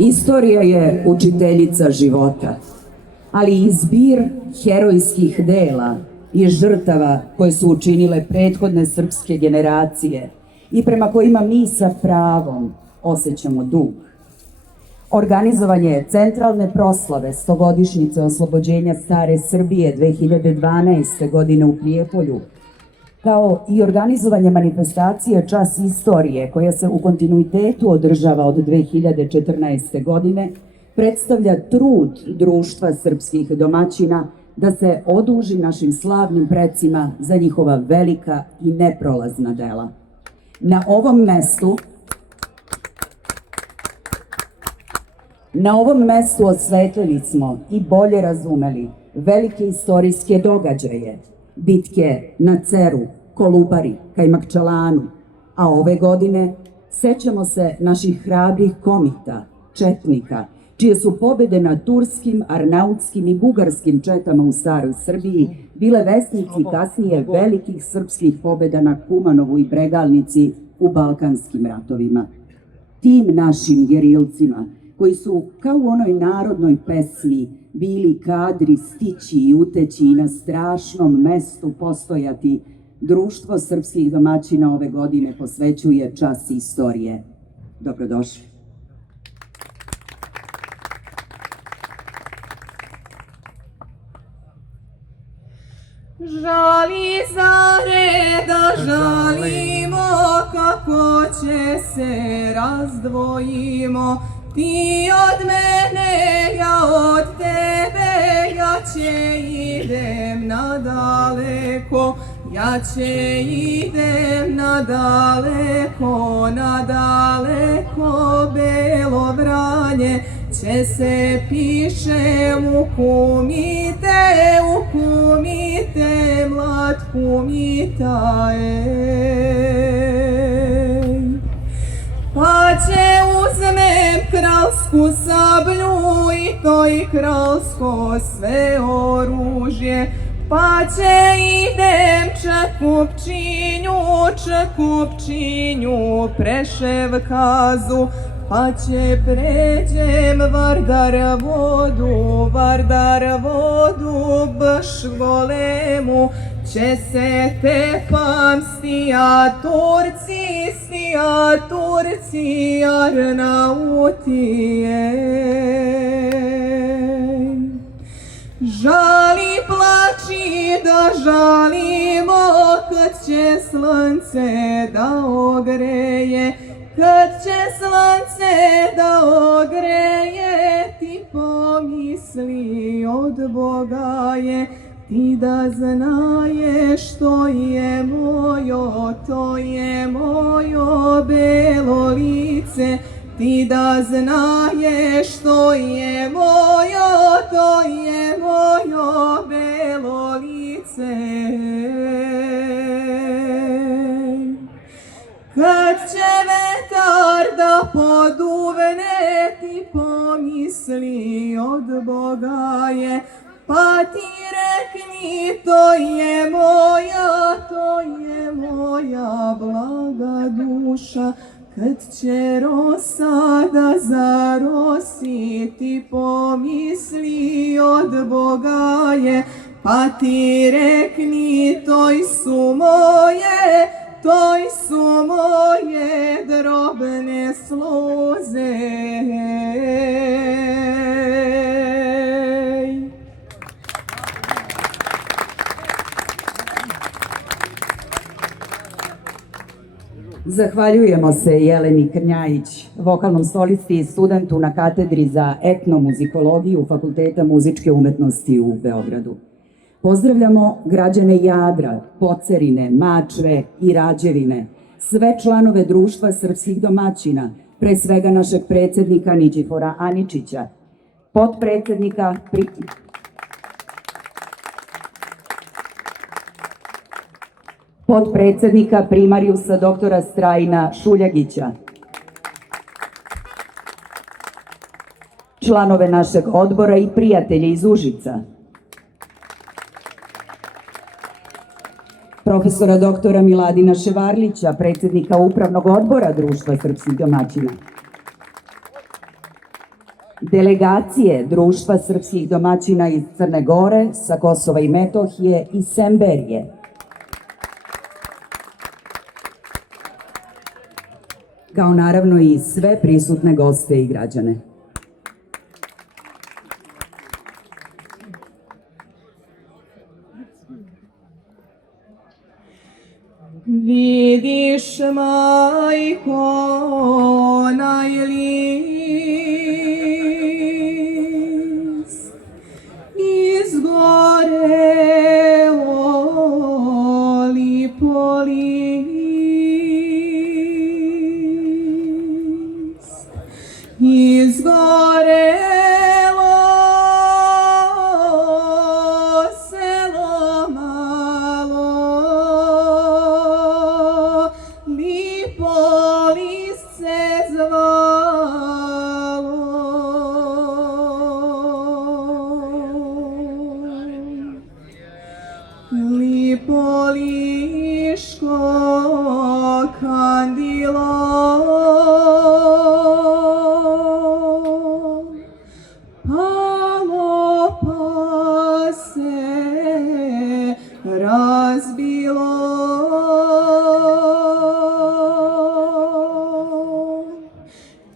Istorija je učiteljica života, ali i zbir herojskih dela i žrtava koje su učinile prethodne srpske generacije i prema kojima mi sa pravom osjećamo dug. Organizovanje centralne proslave 100-godišnjice oslobođenja stare Srbije 2012. godine u Prijepolju, kao i organizovanje manifestacije Čas istorije, koja se u kontinuitetu održava od 2014. godine, predstavlja trud Društva srpskih domaćina da se oduži našim slavnim precima za njihova velika i neprolazna dela. Na ovom mestu osvetlili smo i bolje razumeli velike istorijske događaje, bitke na Ceru, Kolubari, Kajmakčalanu, a ove godine sećamo se naših hrabrih komita, četnika, čije su pobede na turskim, arnautskim i bugarskim četama u staroj Srbiji bile vesnici kasnije velikih srpskih pobeda na Kumanovu i Bregalnici u Balkanskim ratovima. Tim našim gerilcima, koji su kao u onoj narodnoj pesmi bili kadri stići i uteći i na strašnom mestu postojati, Društvo srpskih domaćina ove godine posvećuje Čas istorije. Dobrodošli. Žali zare da žalimo, kako će se razdvojimo. Ti od mene, ja od tebe, ja će idem nadaleko. Ja će idem nadaleko, nadaleko, Belo Vranje će se piše u kumite, mlad kumita, Pa će uzmem kralsku sablju i to i kralsko sve oružje, pa će idem Čekupčinju, Prešev kazu, pa će pređem Vardar vodu, baš golemu, će se tepam stija Turci, Arnautije. Žali plači da žalimo, kad će slunce da ogreje, ti pomisli od Boga je, ti da znaješ to je mojo belo lice, ti da znaješ to je mojo belo lice. Kad će vetar da poduvne, ti pomisli od Boga je, pa ti rekni to je moja blaga duša. Kad će rosa da zarosi, ti pomisli od Boga je, pa ti rekni toj su moje drobne sluze. Zahvaljujemo se Jeleni Krnjajić, vokalnom solisti i studentu na katedri za etnomuzikologiju Fakulteta muzičke umetnosti u Beogradu. Pozdravljamo građane Jadra, Pocerine, Mačve i Rađevine, sve članove Društva srpskih domaćina, pre svega našeg predsednika Niđifora Aničića, potpredsednika primarijusa doktora Strajina Šuljagića, članove našeg odbora i prijatelje iz Užica, profesora doktora Miladina Ševarlića, predsednika Upravnog odbora Društva srpskih domaćina, delegacije Društva srpskih domaćina iz Crne Gore, sa Kosova i Metohije i Semberije, kao naravno i sve prisutne goste i građane. Vidiš, majko, onaj list izgorelo lipo list, izgorelo selo malo, lipo list se zvalo. Lipo liško kandilo, palo pa se razbilo.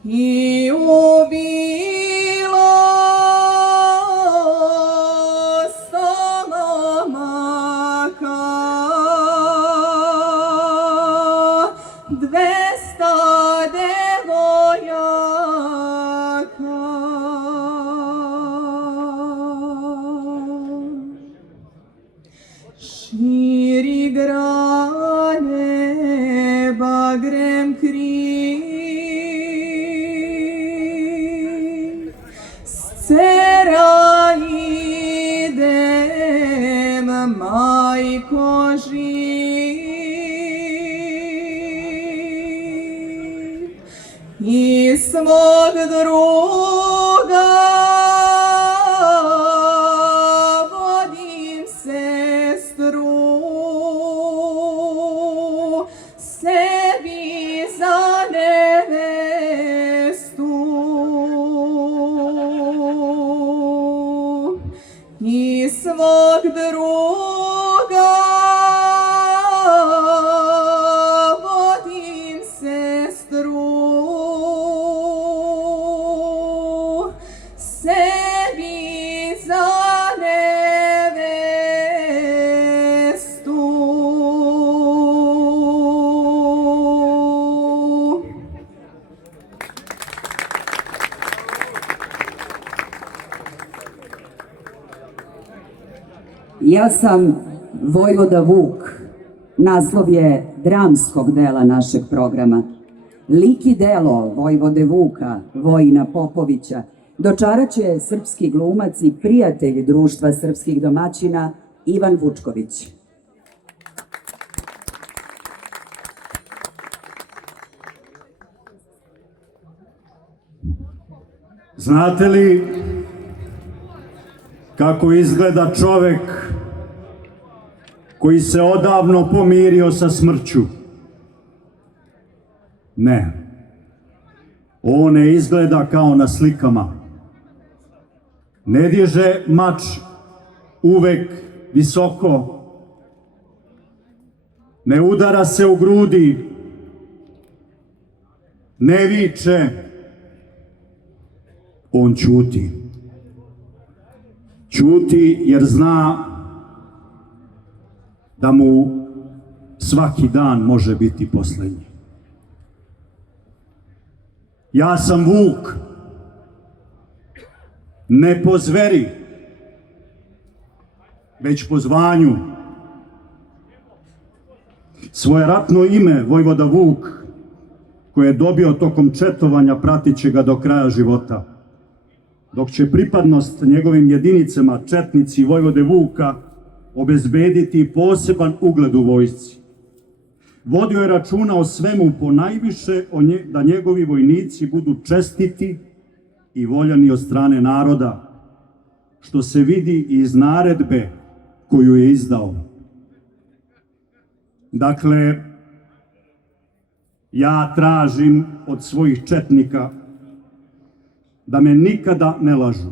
I ubilo Solomaka 200 devojaka. Širi grane bagrem kriv, scera idem, majko živ, i svog druga vodim sestru, sebi za nevestu, i svog druga vodim sestru, sebi za nevestu. Ja sam Vojvoda Vuk, naslov je dramskog dela našeg programa. Lik i delo Vojvode Vuka, Vojina Popovića, dočaraće srpski glumac i prijatelj Društva srpskih domaćina Ivan Vučković. Znate li kako izgleda čovek koji se odavno pomirio sa smrću? Ne. On ne izgleda kao na slikama. Ne diže mač uvek visoko. Ne udara se u grudi. Ne viče. On ćuti. Ćuti jer zna da mu svaki dan može biti poslednji. Ja sam Vuk, ne po zveri, već po zvanju. Svoje ratno ime, Vojvoda Vuk, koje je dobio tokom četovanja, pratit će ga do kraja života, dok će pripadnost njegovim jedinicama, četnici Vojvode Vuka, obezbediti poseban ugled u vojsci. Vodio je računa o svemu, ponajviše da njegovi vojnici budu čestiti i voljeni od strane naroda, što se vidi iz naredbe koju je izdao. Dakle, ja tražim od svojih četnika da me nikada ne lažu,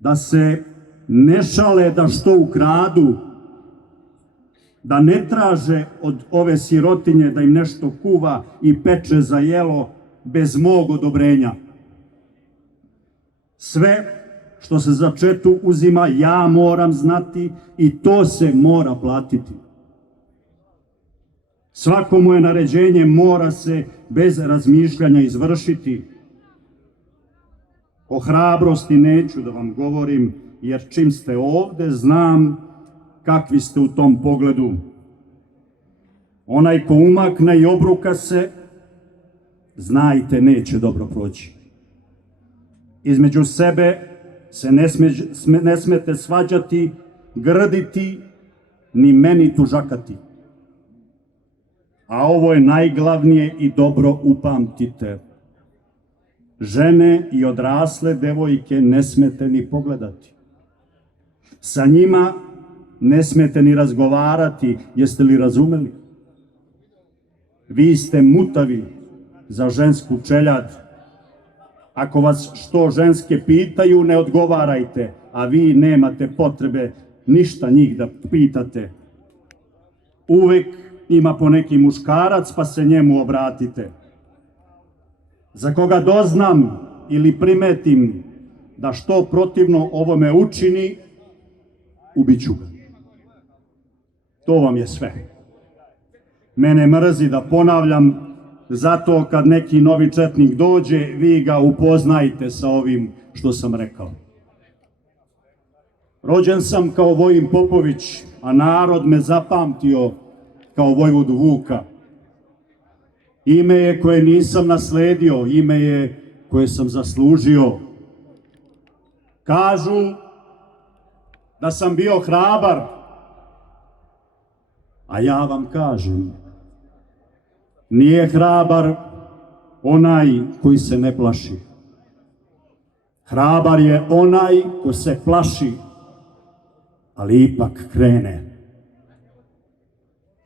da se ne šale da što ukradu, da ne traže od ove sirotinje da im nešto kuva i peče za jelo bez mog odobrenja. Sve što se za četu uzima ja moram znati i to se mora platiti. Svako moje naređenje mora se bez razmišljanja izvršiti. O hrabrosti neću da vam govorim, jer čim ste ovde znam kakvi ste u tom pogledu. Onaj ko umakne i obruka se, znajte, neće dobro proći. Između sebe se ne smete svađati, grditi, ni meni tužakati. A ovo je najglavnije i dobro upamtite. Žene i odrasle devojke ne smete ni pogledati. Sa njima ne smete ni razgovarati, jeste li razumeli? Vi ste mutavi za žensku čeljad. Ako vas što ženske pitaju, ne odgovarajte, a vi nemate potrebe ništa njih da pitate. Uvek ima poneki muškarac, pa se njemu obratite. Za koga doznam ili primetim da što protivno ovome učini, ubiću ga. To vam je sve. Mene mrzi da ponavljam, zato kad neki novi četnik dođe, vi ga upoznajte sa ovim što sam rekao. Rođen sam kao Vojin Popović, a narod me zapamtio kao vojvodu Vuka. Ime je koje nisam nasledio, ime je koje sam zaslužio. Kažu da sam bio hrabar, a ja vam kažem, nije hrabar onaj koji se ne plaši. Hrabar je onaj ko se plaši, ali ipak krene.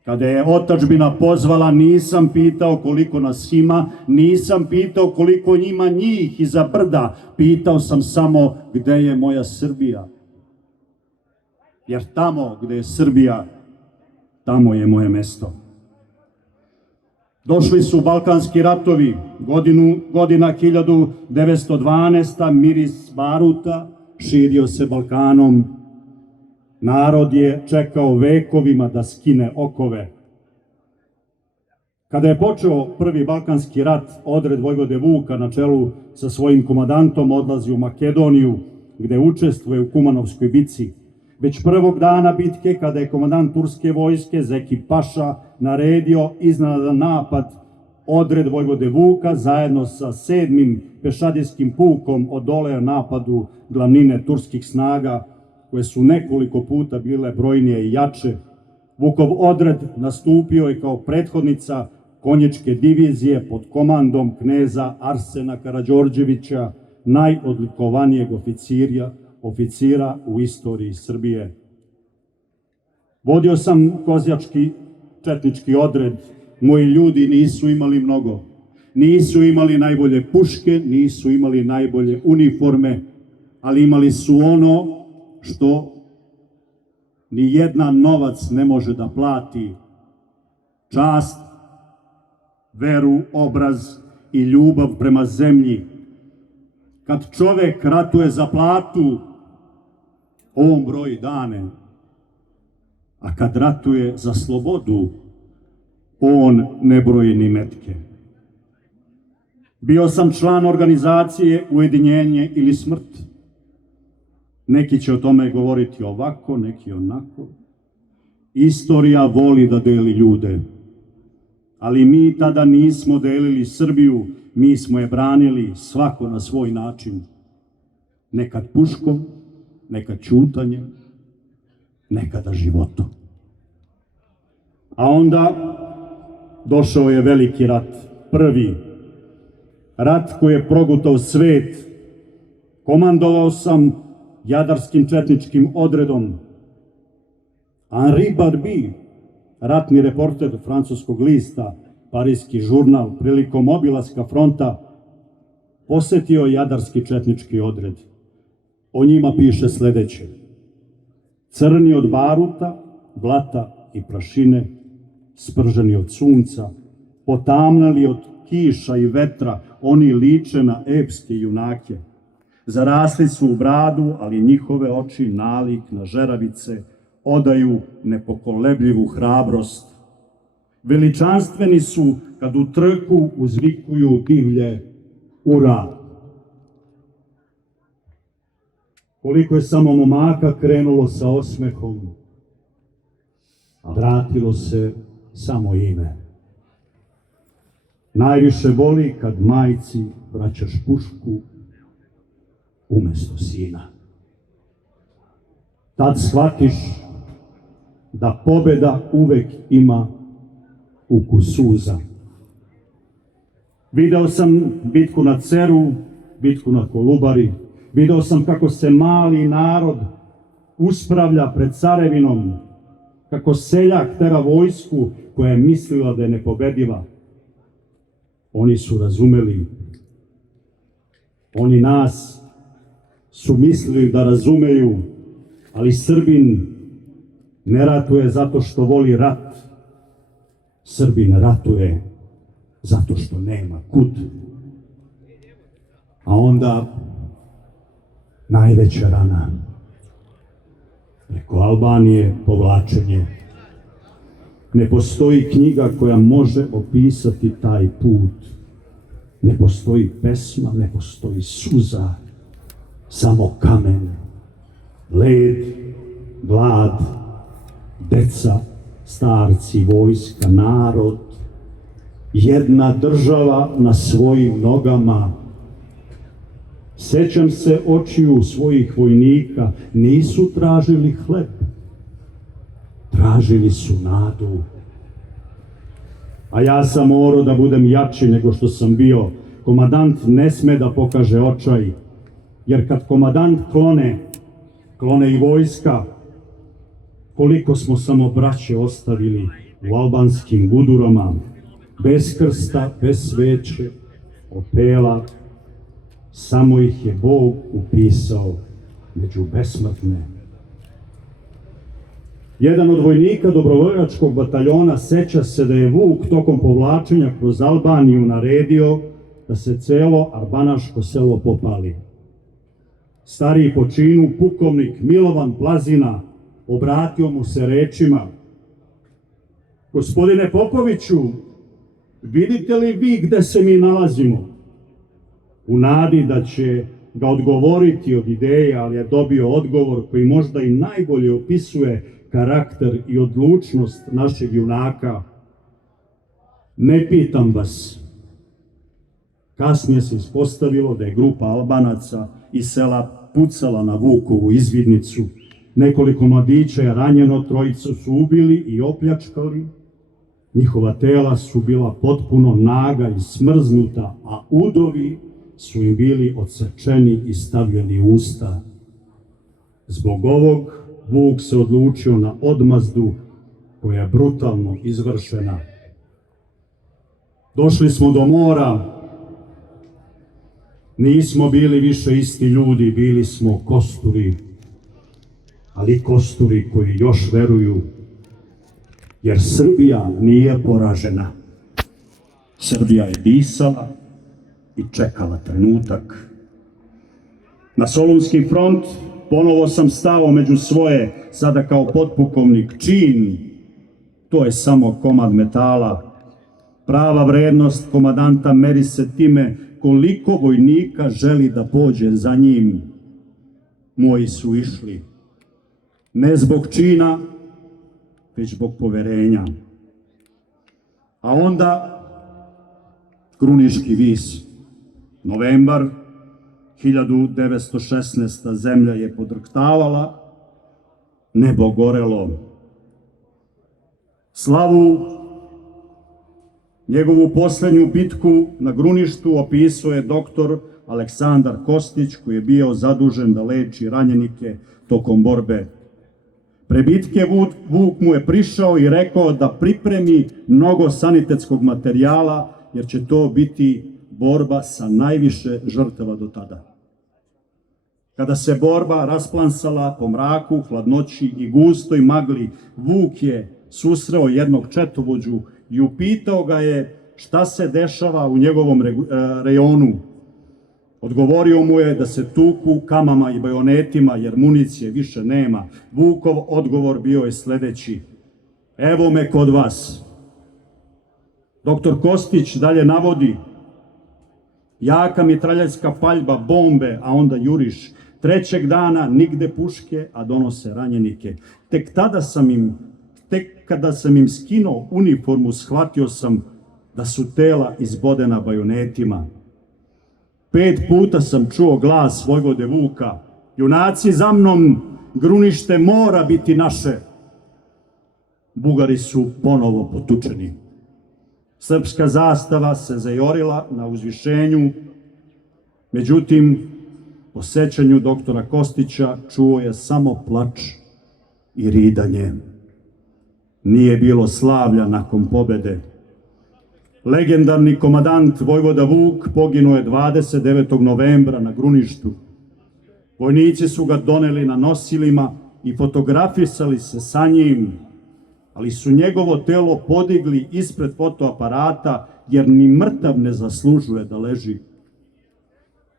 Kada je otadžbina pozvala, nisam pitao koliko nas ima, nisam pitao koliko njima njih iza brda, pitao sam samo gde je moja Srbija. Jer tamo gde je Srbija, tamo je moje mesto. Došli su Balkanski ratovi, godina 1912, miris baruta širio se Balkanom. Narod je čekao vekovima da skine okove. Kada je počeo prvi Balkanski rat, odred vojvode Vuka na čelu sa svojim komandantom odlazi u Makedoniju, gde učestvuje u Kumanovskoj bici. Već prvog dana bitke, kada je komandant turske vojske Zeki Paša naredio iznenadan napad, odred vojvode Vuka zajedno sa 7. pešadijskim pukom odoleo napadu glavnine turskih snaga, koje su nekoliko puta bile brojnije i jače. Vukov odred nastupio je kao prethodnica konjičke divizije pod komandom kneza Arsena Karađorđevića, najodlikovanijeg oficira u istoriji Srbije. Vodio sam kozjački četnički odred. Moji ljudi nisu imali mnogo. Nisu imali najbolje puške, nisu imali najbolje uniforme, ali imali su ono što ni jedan novac ne može da plati: čast, veru, obraz i ljubav prema zemlji. Kad čovek ratuje za platu, on broji dane, a kad ratuje za slobodu, on ne broji ni metke. Bio sam član organizacije Ujedinjenje ili smrt. Neki će o tome govoriti ovako, neki onako. Istorija voli da deli ljude, ali mi tada nismo delili Srbiju, mi smo je branili svako na svoj način. Nekad puškom, nekad ćutanjem, nekada životom. A onda došao je veliki rat, prvi rat koji je progutao svet. Komandovao sam jadarskim četničkim odredom. Henri Barbi, ratni reporter francuskog lista, parijski žurnal, prilikom obilaska fronta, posetio Jadarski četnički odred. O njima piše sledeće: crni od baruta, blata i prašine, sprženi od sunca, potamnali od kiša i vetra, oni liče na epske junake. Zarasli su u bradu, ali njihove oči nalik na žeravice odaju nepokolebljivu hrabrost. Veličanstveni su kad u trku uzvikuju divlje ura. Koliko je samo momaka krenulo sa osmehom, a vratilo se samo ime. Najviše boli kad majci vraćaš pušku umesto sina. Tad shvatiš da pobeda uvek ima ukus suza. Video sam bitku na Ceru, bitku na Kolubari, video sam kako se mali narod uspravlja pred carevinom, kako seljak tera vojsku koja je mislila da je nepobediva. Oni su razumeli, oni nas su mislili da razumeju, ali Srbin ne ratuje zato što voli rat. Srbin ratuje zato što nema kud. A onda najveća rana. Preko Albanije povlačenje. Ne postoji knjiga koja može opisati taj put. Ne postoji pesma, ne postoji suza, samo kamen, led, glad, deca, starci, vojska, narod, jedna država na svojim nogama. Sećam se očiju svojih vojnika, nisu tražili hleb, tražili su nadu. A ja sam morao da budem jači nego što sam bio. Komadant ne sme da pokaže očaj, jer kad komadant klone, klone i vojska. Koliko smo samo braće ostavili u albanskim gudurama, bez krsta, bez sveće, opela, samo ih je Bog upisao među besmrtne. Jedan od vojnika dobrovoljačkog bataljona seća se da je Vuk tokom povlačenja kroz Albaniju naredio da se celo arbanaško selo popali. Stariji po činu, pukovnik Milovan Plazina, obratio mu se rečima: gospodine Popoviću, vidite li vi gde se mi nalazimo? U nadi da će ga odgovoriti od ideje, ali je dobio odgovor koji možda i najbolje opisuje karakter i odlučnost našeg junaka. Ne pitam vas. Kasnije se ispostavilo da je grupa Albanaca iz sela pucala na Vukovu izvidnicu. Nekoliko mladića je ranjeno, trojicu su ubili i opljačkali. Njihova tela su bila potpuno naga i smrznuta, a udovi su im bili odsečeni i stavljeni u usta. Zbog ovog Vuk se odlučio na odmazdu koja je brutalno izvršena. Došli smo do mora. Nismo bili više isti ljudi, bili smo kosturi, ali kosturi koji još veruju, jer Srbija nije poražena. Srbija je disala i čekala trenutak. Na Solunski front ponovo sam stao među svoje, sada kao potpukovnik. Čin, to je samo komad metala. Prava vrednost komadanta meri se time koliko vojnika želi da pođe za njim. Moji su išli, ne zbog čina, već zbog poverenja. A onda Kruniški vis, novembar 1916. Zemlja je podrhtavala, nebo gorelo. Slavu, njegovu poslednju bitku na Gruništu opisuje doktor Aleksandar Kostić, koji je bio zadužen da leči ranjenike tokom borbe. Pre bitke Vuk mu je prišao i rekao da pripremi mnogo sanitetskog materijala, jer će to biti borba sa najviše žrtava do tada. Kada se borba rasplansala po mraku, hladnoći i gustoj magli, Vuk je susreo jednog četovođu i upitao ga je šta se dešava u njegovom rejonu. Odgovorio mu je da se tuku kamama i bajonetima jer municije više nema. Vukov odgovor bio je sledeći: evo me kod vas. Doktor Kostić dalje navodi: jaka mitraljezka paljba, bombe, a onda juriš. Trećeg dana nigde puške, a donose ranjenike. Tek kada sam im skinuo uniformu, shvatio sam da su tela izbodena bajonetima. 5 puta sam čuo glas vojvode Vuka: junaci za mnom, Grunište mora biti naše. Bugari su ponovo potučeni. Srpska zastava se zajorila na uzvišenju, međutim, po sećanju doktora Kostića čuo je samo plač i ridanje. Nije bilo slavlja nakon pobede. Legendarni komadant vojvoda Vuk poginuo je 29. novembra na Gruništu. Vojnici su ga doneli na nosilima i fotografisali se sa njim, ali su njegovo telo podigli ispred fotoaparata jer ni mrtav ne zaslužuje da leži.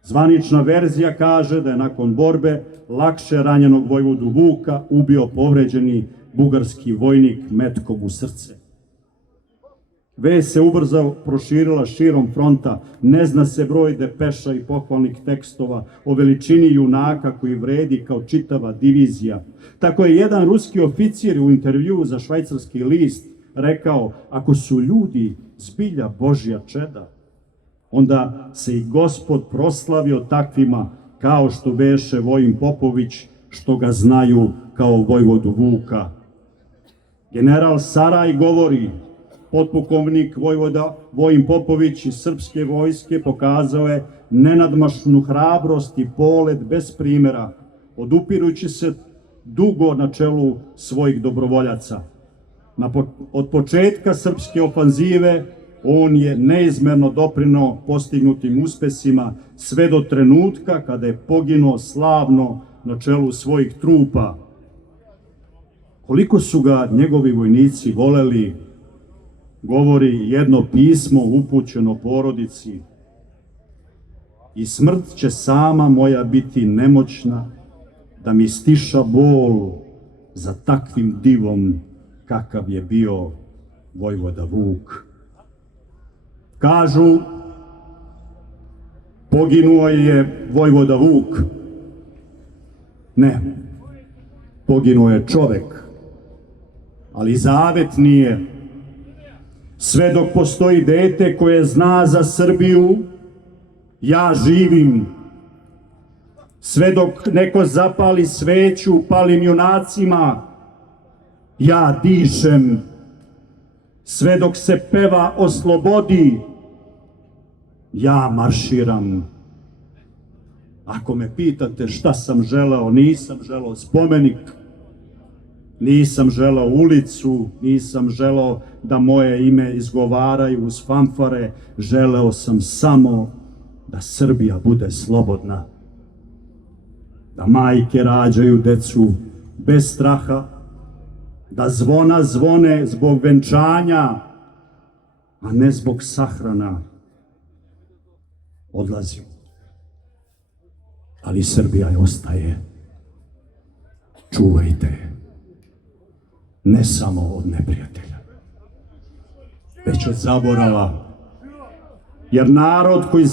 Zvanična verzija kaže da je nakon borbe lakše ranjenog vojvodu Vuka ubio povređeni bugarski vojnik metkom u srce. Vest se ubrzo proširila širom fronta, ne zna se broj depeša i pohvalnih tekstova o veličini junaka koji vredi kao čitava divizija. Tako je jedan ruski oficir u intervjuu za švajcarski list rekao: ako su ljudi zbilja Božja čeda, onda se i Gospod proslavio takvima kao što beše Vojin Popović, što ga znaju kao vojvodu Vuka. General Saraj govori: potpukovnik vojvoda Vojin Popović iz srpske vojske pokazao je nenadmašnu hrabrost i polet bez primjera, odupirujući se dugo na čelu svojih dobrovoljaca. Od početka srpske ofanzive on je neizmerno doprineo postignutim uspesima sve do trenutka kada je poginuo slavno na čelu svojih trupa. Koliko su ga njegovi vojnici voleli, govori jedno pismo upućeno porodici: i smrt će sama moja biti nemoćna da mi stiša bol za takvim divom kakav je bio vojvoda Vuk. Kažu, poginuo je vojvoda Vuk. Ne, poginuo je čovek, ali zavet nije. Sve dok postoji dete koje zna za Srbiju, ja živim. Sve dok neko zapali sveću palim junacima, ja dišem. Sve dok se peva o slobodi, ja marširam. Ako me pitate šta sam želeo, nisam želeo spomenik, nisam želeo ulicu, nisam želeo da moje ime izgovaraju uz fanfare, želeo sam samo da Srbija bude slobodna, da majke rađaju decu bez straha, da zvona zvone zbog venčanja, a ne zbog sahrana. Odlazim, ali Srbija ostaje. Čuvajte je, ne samo od neprijatelja, već od zaborava. Jer narod koji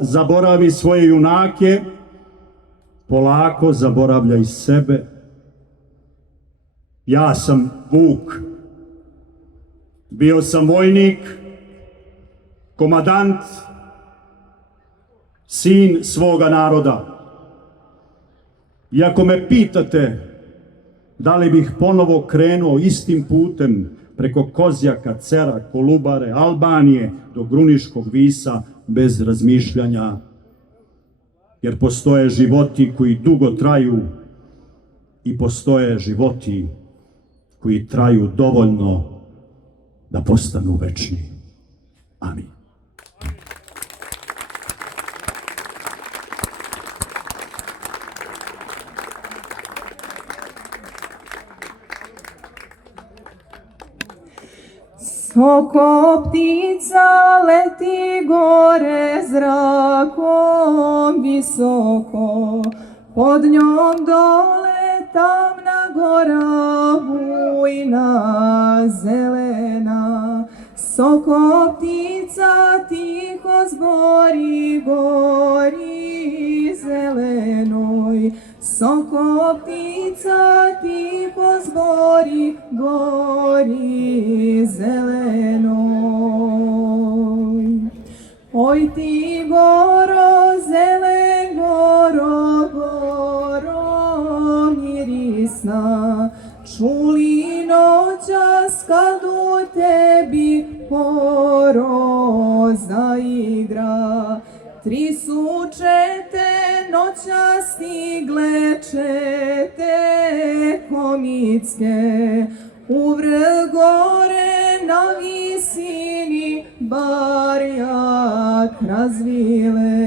zaboravi svoje junake, polako zaboravlja i sebe. Ja sam Vuk, bio sam vojnik, komadant, sin svoga naroda. I ako me pitate da li bih ponovo krenuo istim putem preko Kozjaka, Cera, Kolubare, Albanije do Gruniškog Visa, bez razmišljanja, jer postoje životi koji dugo traju i postoje životi koji traju dovoljno da postanu večni. Amin. Soko ptica leti gore zrakom visoko, pod njom dole tamna gora bujna zelena. Soko ptica tiho zbori gori zelenoj, soko ptica tiho zbori gori zelenoj. Oj ti goro zelen goro, goro mirisna, čuli noćas kad u tebi poro zaigra. Tri su čete noća stigle, čete komitske, u vrh gore na visini barjak razvile.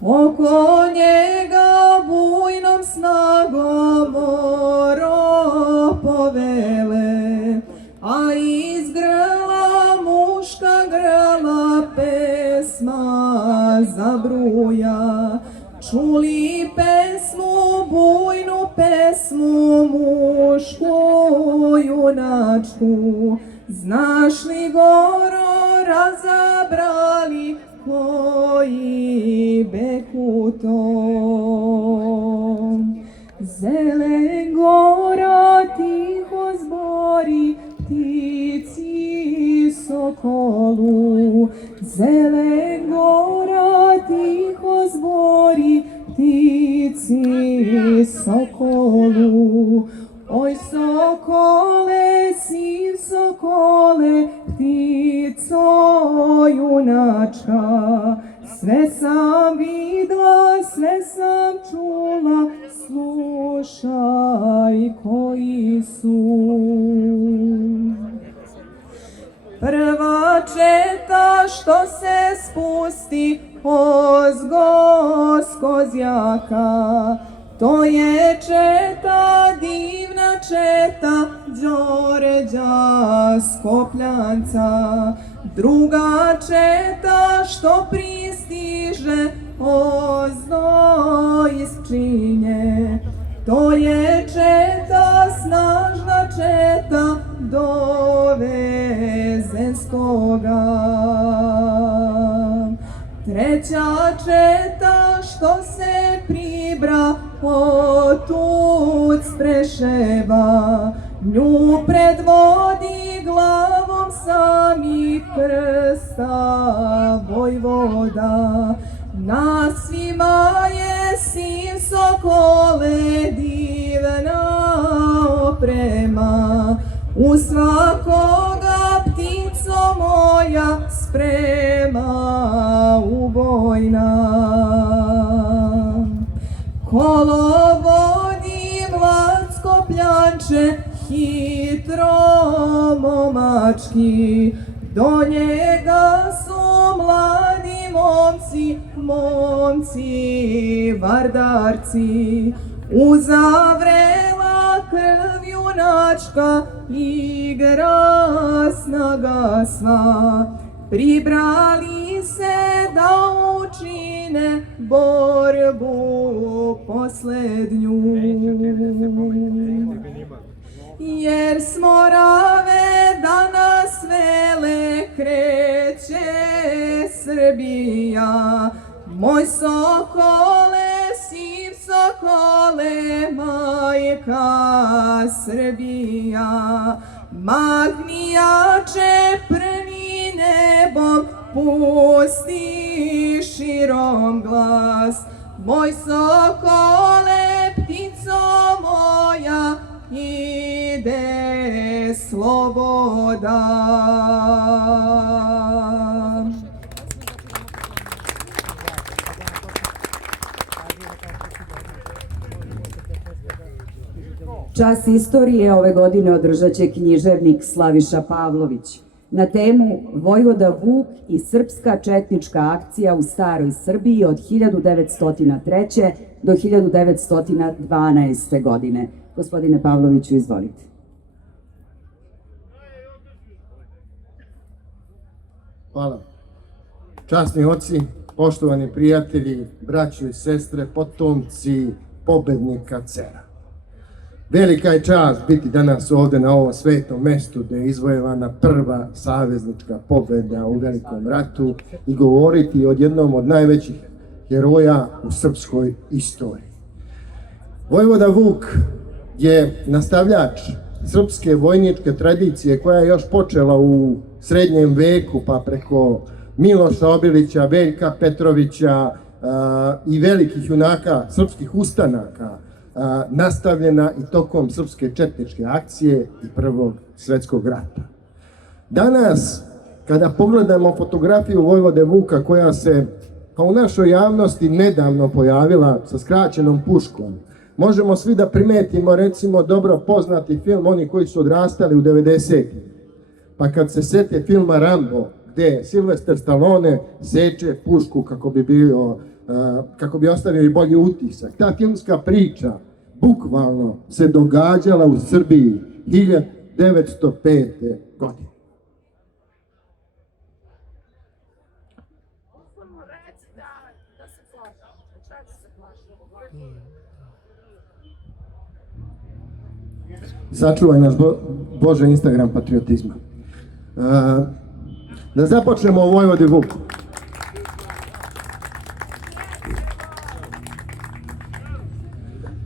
Oko njega bujnom snagom moro povele, a iz grla muška grla pesma zabruja. Čuli pesmu, bujnu pesmu, mušku junačku, znaš li goro razabrali koji beku to? Zelen gora tiho zbori ptici sokolu, zelen gora tiho zbori ptici sokolu. Oj sokole, siv sokole, ptico junačka, sve sam vidla, sve sam čula, slušaj koji su. Prva četa što se spusti ozgo s kozjaka, to je četa, divna četa, Đorđa Skopljanca. Druga četa što pristiže ozdo iz Pčinje, to je četa, snažna četa Dovezenskoga. Treća četa što se pribra otuc Preševa, nju predvodi glavom sami krsta vojvoda. Na svima je siv sokole divna oprema, u svakoga ptico moja sprema ubojna. Kolovodi Vlad Skopljanče hitro momački, do njega su mladi momci, momci vardarci. Uzavrela krv junačka, igra snaga sva, pribrali se da učine borbu poslednju. Jer s Morave danas vele kreće Srbija, moj sokole, siv sokole, majka Srbija. Mahni jače, prni nebom, pusti širom glas, moj sokole, ptico moja, ide sloboda. Čas istorije ove godine održat će književnik Slaviša Pavlović na temu Vojvoda Vuk i srpska četnička akcija u staroj Srbiji od 1903. do 1912. godine. Gospodine Pavloviću, izvolite. Hvala. Časni oci, poštovani prijatelji, braćo i sestre, potomci pobednika Cera. Velika je čast biti danas ovde na ovom svetom mestu gde je izvojevana prva saveznička pobeda u Velikom ratu i govoriti o jednom od najvećih heroja u srpskoj istoriji. Vojvoda Vuk je nastavljač srpske vojničke tradicije koja je još počela u srednjem veku, pa preko Miloša Obilića, Veljka Petrovića i velikih junaka srpskih ustanaka, nastavljena i tokom srpske četničke akcije i Prvog svjetskog rata. Danas, kada pogledamo fotografiju Vojvode Vuka koja se pa u našoj javnosti nedavno pojavila sa skraćenom puškom, možemo svi da primetimo recimo dobro poznati film oni koji su odrastali u 90-ih. Pa kad se sete filma Rambo, gde Silvester Stallone seče pušku kako bi ostavio i bolji utisak. Ta filmska priča bukvalno se događala u Srbiji 1905. godine. Sačuvaj nas Bože Instagram patriotizma. Da započnemo o Vojvodi Vuku.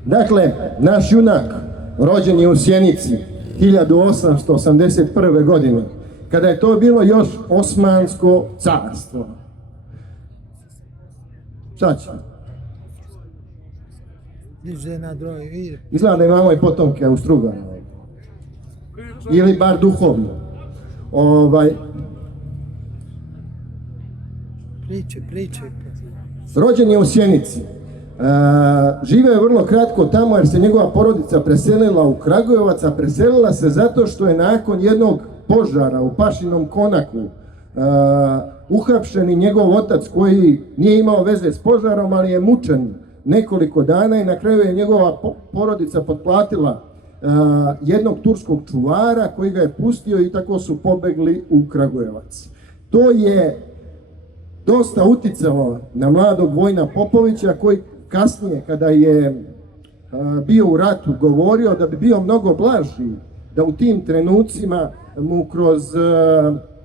Dakle, naš junak rođen je u Sjenici 1881. godine, kada je to bilo još Osmansko carstvo. Šta će? Izgleda da imamo i potomke u Struganu. Ili bar duhovno. Priče. Rođen je u Sjenici. Živeo je vrlo kratko tamo jer se njegova porodica preselila u Kragujevac, a preselila se zato što je nakon jednog požara u Pašinom konaku uhapšen i njegov otac koji nije imao veze s požarom, ali je mučen nekoliko dana i na kraju je njegova porodica potplatila jednog turskog čuvara koji ga je pustio i tako su pobegli u Kragujevac. To je dosta uticalo na mladog Vojina Popovića koji kasnije kada je bio u ratu govorio da bi bio mnogo blaži, da u tim trenucima mu kroz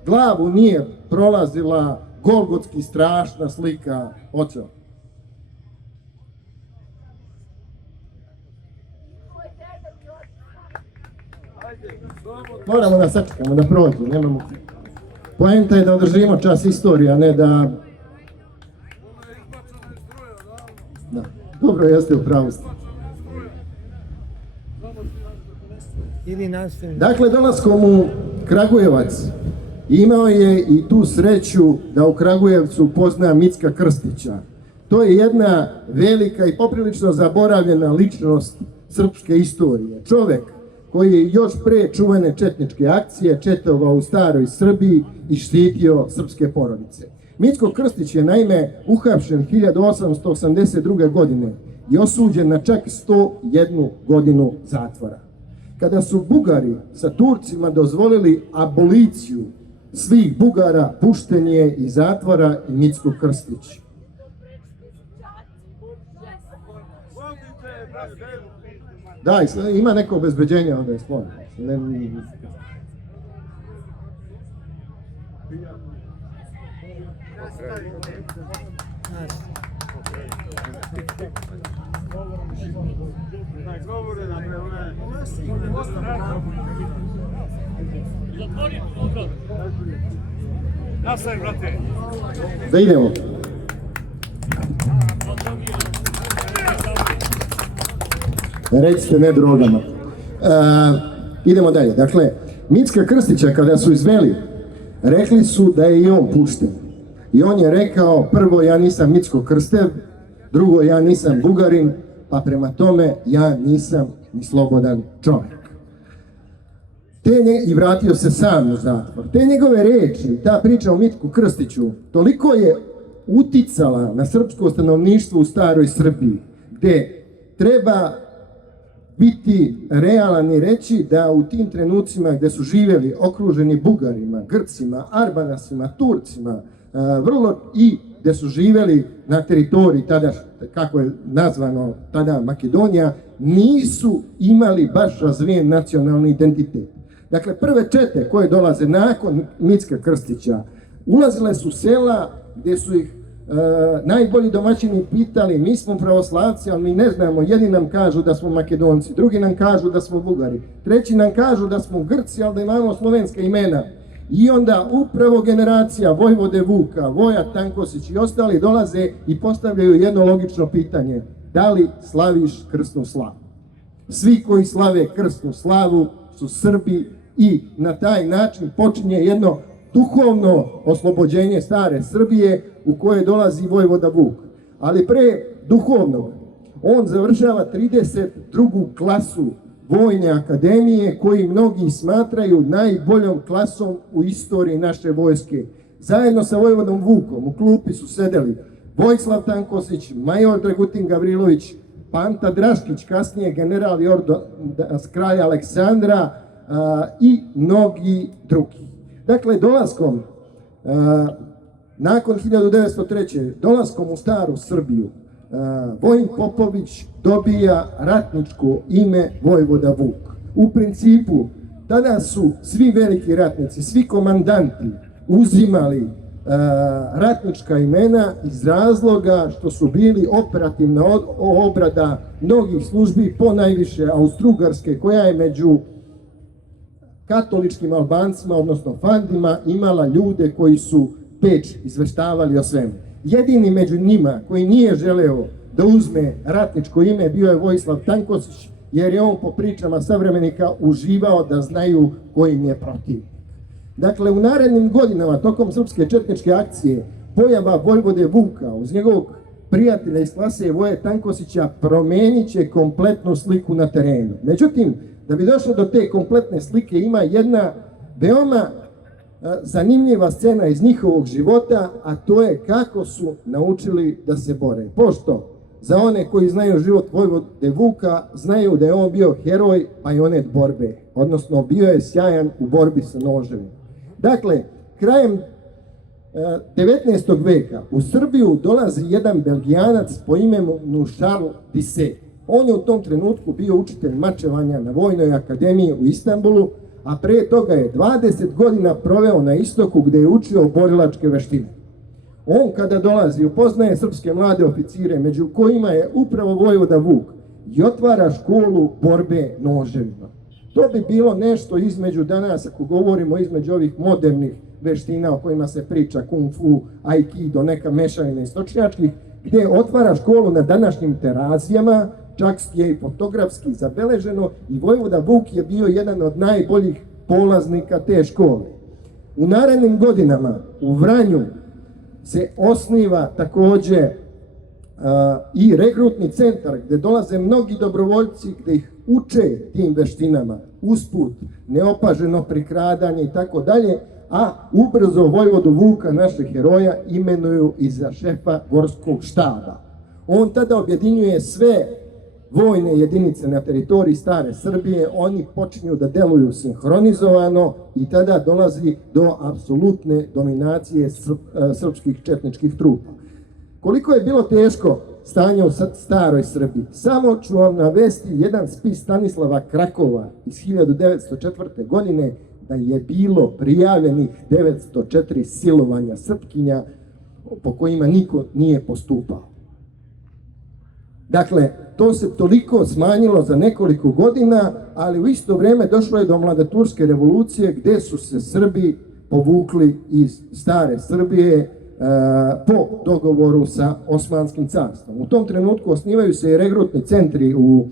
glavu nije prolazila golgotski strašna slika oca. Moramo da sačekamo da prođe, nemamo. Poenta je da održimo čas istorije, a ne da... Dobro, jeste u pravu ste. Dakle, dolaskom u Kragujevac imao je i tu sreću da u Kragujevcu upozna Micka Krstića. To je jedna velika i poprilično zaboravljena ličnost srpske istorije. Čovek koji je još pre čuvene četničke akcije četovao u staroj Srbiji i štitio srpske porodice. Micko Krstić je naime uhapšen 1882. godine i osuđen na čak 101 godinu zatvora. Kada su Bugari sa Turcima dozvolili aboliciju svih Bugara, pušten je iz zatvora i Micko Krstić. Da, ima neko obezbeđenje onda je sklon. Da idemo. Recite ne drogama. Idemo dalje. Dakle, Micka Krstića kada su izveli, rekli su da je i on pušten. I on je rekao, prvo ja nisam Micko Krstev, drugo ja nisam Bugarin, pa prema tome ja nisam ni slobodan čovjek. I vratio se sam u zatvor. Te njegove reči, ta priča o Micku Krstiću, toliko je uticala na srpsko stanovništvo u staroj Srbiji, gde treba biti realan i reći da u tim trenucima gdje su živjeli okruženi Bugarima, Grcima, Arbanasima, Turcima, vrlo i gdje su živjeli na teritoriji tada, kako je nazvano tada Makedonija, nisu imali baš razvijen nacionalni identitet. Dakle, prve čete koje dolaze nakon Micka Krstića ulazile su sela gdje su ih najbolji domaćini pitali, mi smo pravoslavci, ali mi ne znamo, jedni nam kažu da smo Makedonci, drugi nam kažu da smo Bugari, treći nam kažu da smo Grci, ali da imamo slovenska imena. I onda upravo generacija Vojvode Vuka, Voja Tankosić i ostali dolaze i postavljaju jedno logično pitanje: da li slaviš krsnu slavu? Svi koji slave krsnu slavu su Srbi i na taj način počinje jedno duhovno oslobođenje stare Srbije u koje dolazi Vojvoda Vuk. Ali pre duhovnog, on završava 32. klasu Vojne akademije, koji mnogi smatraju najboljom klasom u istoriji naše vojske. Zajedno sa Vojvodom Vukom u klupi su sedeli Vojislav Tankosić, major Dragutin Gavrilović, Panta Draškić, kasnije general Jordan kralja Aleksandra i mnogi drugi. Dakle, dolaskom, nakon 1903. dolaskom u staru Srbiju, Vojin Popović dobija ratničko ime Vojvoda Vuk. U principu, tada su svi veliki ratnici, svi komandanti uzimali ratnička imena iz razloga što su bili operativna obrada mnogih službi, ponajviše Austrougarske, koja je među katoličkim Albancima, odnosno Fandima, imala ljude koji su Peč izveštavali o svemu. Jedini među njima koji nije želeo da uzme ratničko ime bio je Vojislav Tankosić, jer je on po pričama savremenika uživao da znaju kojim je protiv. Dakle, u narednim godinama, tokom srpske četničke akcije, pojava Vojvode Vuka uz njegovog prijatelja iz klase Voje Tankosića promenit će kompletnu sliku na terenu. Međutim, da bi došlo do te kompletne slike, ima jedna veoma zanimljiva scena iz njihovog života, a to je kako su naučili da se bore. Pošto za one koji znaju život Vojvode Vuka, znaju da je on bio heroj bajonet borbe, odnosno bio je sjajan u borbi sa noževima. Dakle, krajem 19. veka u Srbiju dolazi jedan Belgijanac po imenu Charles Disset. On je u tom trenutku bio učitelj mačevanja na Vojnoj akademiji u Istanbulu, a pre toga je 20 godina proveo na istoku gde je učio borilačke veštine. On kada dolazi upoznaje srpske mlade oficire, među kojima je upravo Vojvoda Vuk, i otvara školu borbe noževima. To bi bilo nešto između danas, ako govorimo između ovih modernih veština o kojima se priča, kung fu, aikido, neka mešavina istočnjačkih, gdje otvara školu na današnjim Terazijama, čak je i fotografski zabeleženo, i Vojvoda Vuk je bio jedan od najboljih polaznika te škole. U narednim godinama u Vranju se osniva takođe i regrutni centar gdje dolaze mnogi dobrovoljci, gdje ih uče tim veštinama, usput, neopaženo prikradanje i tako dalje, a ubrzo Vojvodu Vuka, našeg heroja, imenuju i za šefa gorskog štaba. On tada objedinjuje sve vojne jedinice na teritoriji stare Srbije, oni počinju da deluju sinhronizovano i tada dolazi do apsolutne dominacije srpskih četničkih trupa. Koliko je bilo teško stanje u staroj Srbiji, samo ću vam navesti jedan spis Stanislava Krakova iz 1904. godine, da je bilo prijavljenih 904 silovanja Srpkinja po kojima niko nije postupao. Dakle, to se toliko smanjilo za nekoliko godina, ali u isto vrijeme došlo je do Mladoturske revolucije, gdje su se Srbi povukli iz stare Srbije po dogovoru sa Osmanskim carstvom. U tom trenutku osnivaju se i regrutni centri u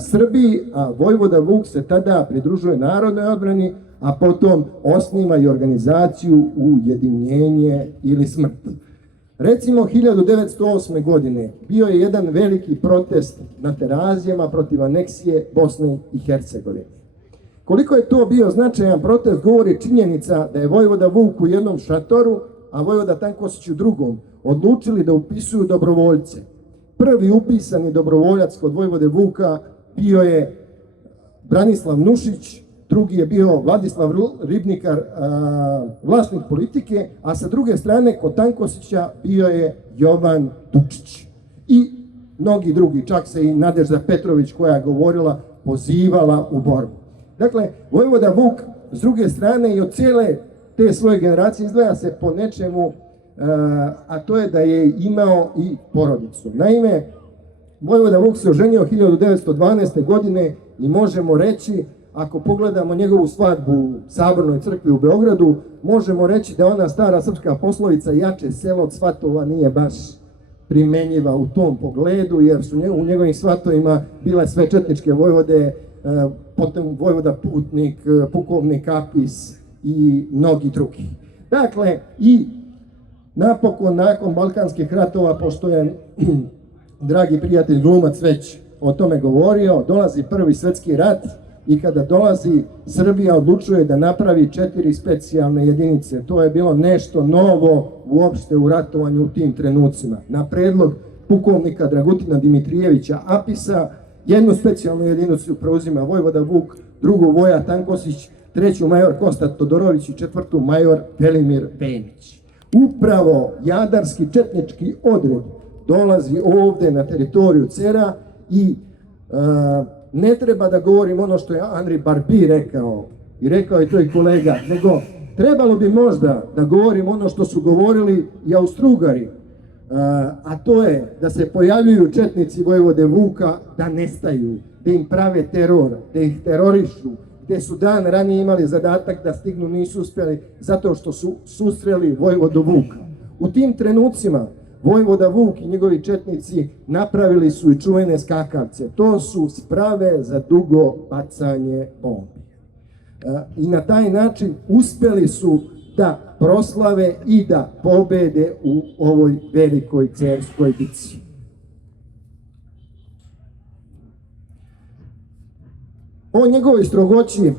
Srbiji, a Vojvoda Vuk se tada pridružuje Narodnoj odbrani, a potom osniva i organizaciju Ujedinjenje ili smrt. Recimo, 1908. godine bio je jedan veliki protest na Terazijama protiv aneksije Bosne i Hercegovine. Koliko je to bio značajan protest govori činjenica da je Vojvoda Vuk u jednom šatoru, a Vojvoda Tankosić u drugom, odlučili da upisuju dobrovoljce. Prvi upisani dobrovoljac kod Vojvode Vuka bio je Branislav Nušić, drugi je bio Vladislav Ribnikar, vlasnik Politike, a sa druge strane kod Tankosića bio je Jovan Dučić i mnogi drugi, čak se i Nadežda Petrović koja je govorila, pozivala u borbu. Dakle, vojvoda Vuk s druge strane i od cijele te svoje generacije izdvaja se po nečemu, a to je da je imao i porodicu. Naime, vojvoda Vuk se oženio 1912. godine i možemo reći, ako pogledamo njegovu svadbu u Sabornoj crkvi u Beogradu, možemo reći da ona stara srpska poslovica jače selo od svatova nije baš primenjiva u tom pogledu, jer su u njegovim svatovima bile sve četničke vojvode, potom vojvoda Putnik, pukovnik Apis i mnogi drugi. Dakle, i napokon, nakon Balkanskih ratova, pošto je dragi prijatelj glumac već o tome govorio, dolazi Prvi svjetski rat i kada dolazi, Srbija odlučuje da napravi 4 specijalne jedinice. To je bilo nešto novo uopšte u ratovanju u tim trenucima. Na predlog pukovnika Dragutina Dimitrijevića Apisa, jednu specijalnu jedinicu preuzima vojvoda Vuk, drugu Voja Tankosić, treću major Kosta Todorović i četvrtu major Velimir Benić. Upravo jadarski četnički odred dolazi ovde na teritoriju Cera i ne treba da govorim ono što je Henri Barbi rekao, i rekao je to i kolega, nego trebalo bi možda da govorim ono što su govorili i Austrougarhi, a to je da se pojavljuju četnici vojvode Vuka, da nestaju, da im prave teror, da ih terorišu, gde su dan ranije imali zadatak da stignu, nisu uspjeli zato što su susreli vojvodu Vuka. U tim trenucima vojvoda Vuk i njegovi četnici napravili su i čuvene skakavce. To su sprave za dugo bacanje bombi. I na taj način uspjeli su da proslave i da pobede u ovoj velikoj cerskoj bici. O njegovoj strogoći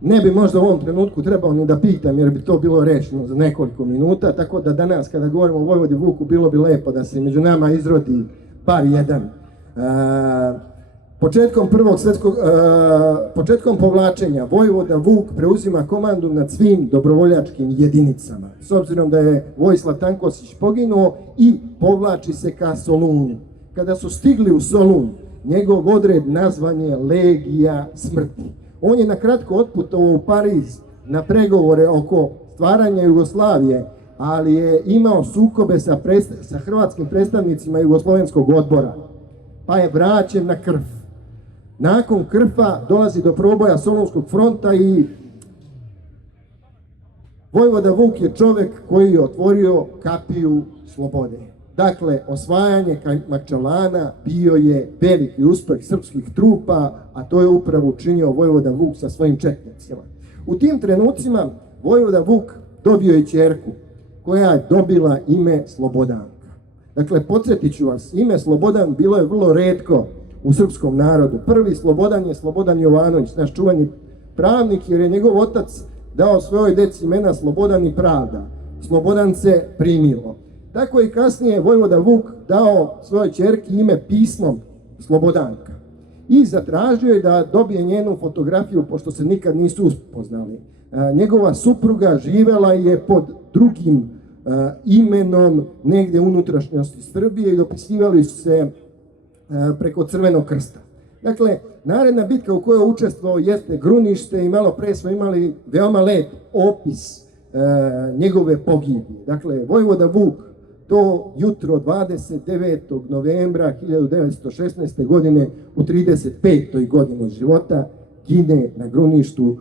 ne bi možda u ovom trenutku trebao ni da pitam, jer bi to bilo rešeno za nekoliko minuta, tako da danas kada govorimo o vojvodi Vuku bilo bi lepo da se među nama izrodi bar jedan. Početkom povlačenja vojvoda Vuk preuzima komandu nad svim dobrovoljačkim jedinicama, s obzirom da je Vojislav Tankosić poginuo, i povlači se ka Solunu. Kada su stigli u Solun, njegov odred nazvan je Legija smrti. On je nakratko otputovao u Pariz na pregovore oko stvaranja Jugoslavije, ali je imao sukobe sa hrvatskim predstavnicima Jugoslovenskog odbora, pa je vraćen na Krf. Nakon Krfa dolazi do proboja Solunskog fronta i vojvoda Vuk je čovek koji je otvorio kapiju slobode. Dakle, osvajanje Kajmakčalana bio je veliki uspeh srpskih trupa, a to je upravo učinio vojvoda Vuk sa svojim četnicima. U tim trenucima vojvoda Vuk dobio je ćerku koja je dobila ime Slobodanka. Dakle, podsjetit ću vas, ime Slobodan bilo je vrlo retko u srpskom narodu. Prvi Slobodan je Slobodan Jovanović, naš čuvani pravnik, jer je njegov otac dao svojoj deci imena Slobodan i Pravda. Slobodan se primilo. Tako je kasnije vojvoda Vuk dao svojoj ćerki ime pismom Slobodanka i zatražio je da dobije njenu fotografiju, pošto se nikad nisu upoznali. Njegova supruga živela je pod drugim imenom negde u unutrašnjosti Srbije i dopisivali su se preko Crvenog krsta. Dakle, naredna bitka u kojoj je učestvovao jeste Grunište i malo pre smo imali veoma lep opis njegove pogibije. Dakle, vojvoda Vuk to jutro 29. novembra 1916. godine u 35. godini života gine na Gruništu.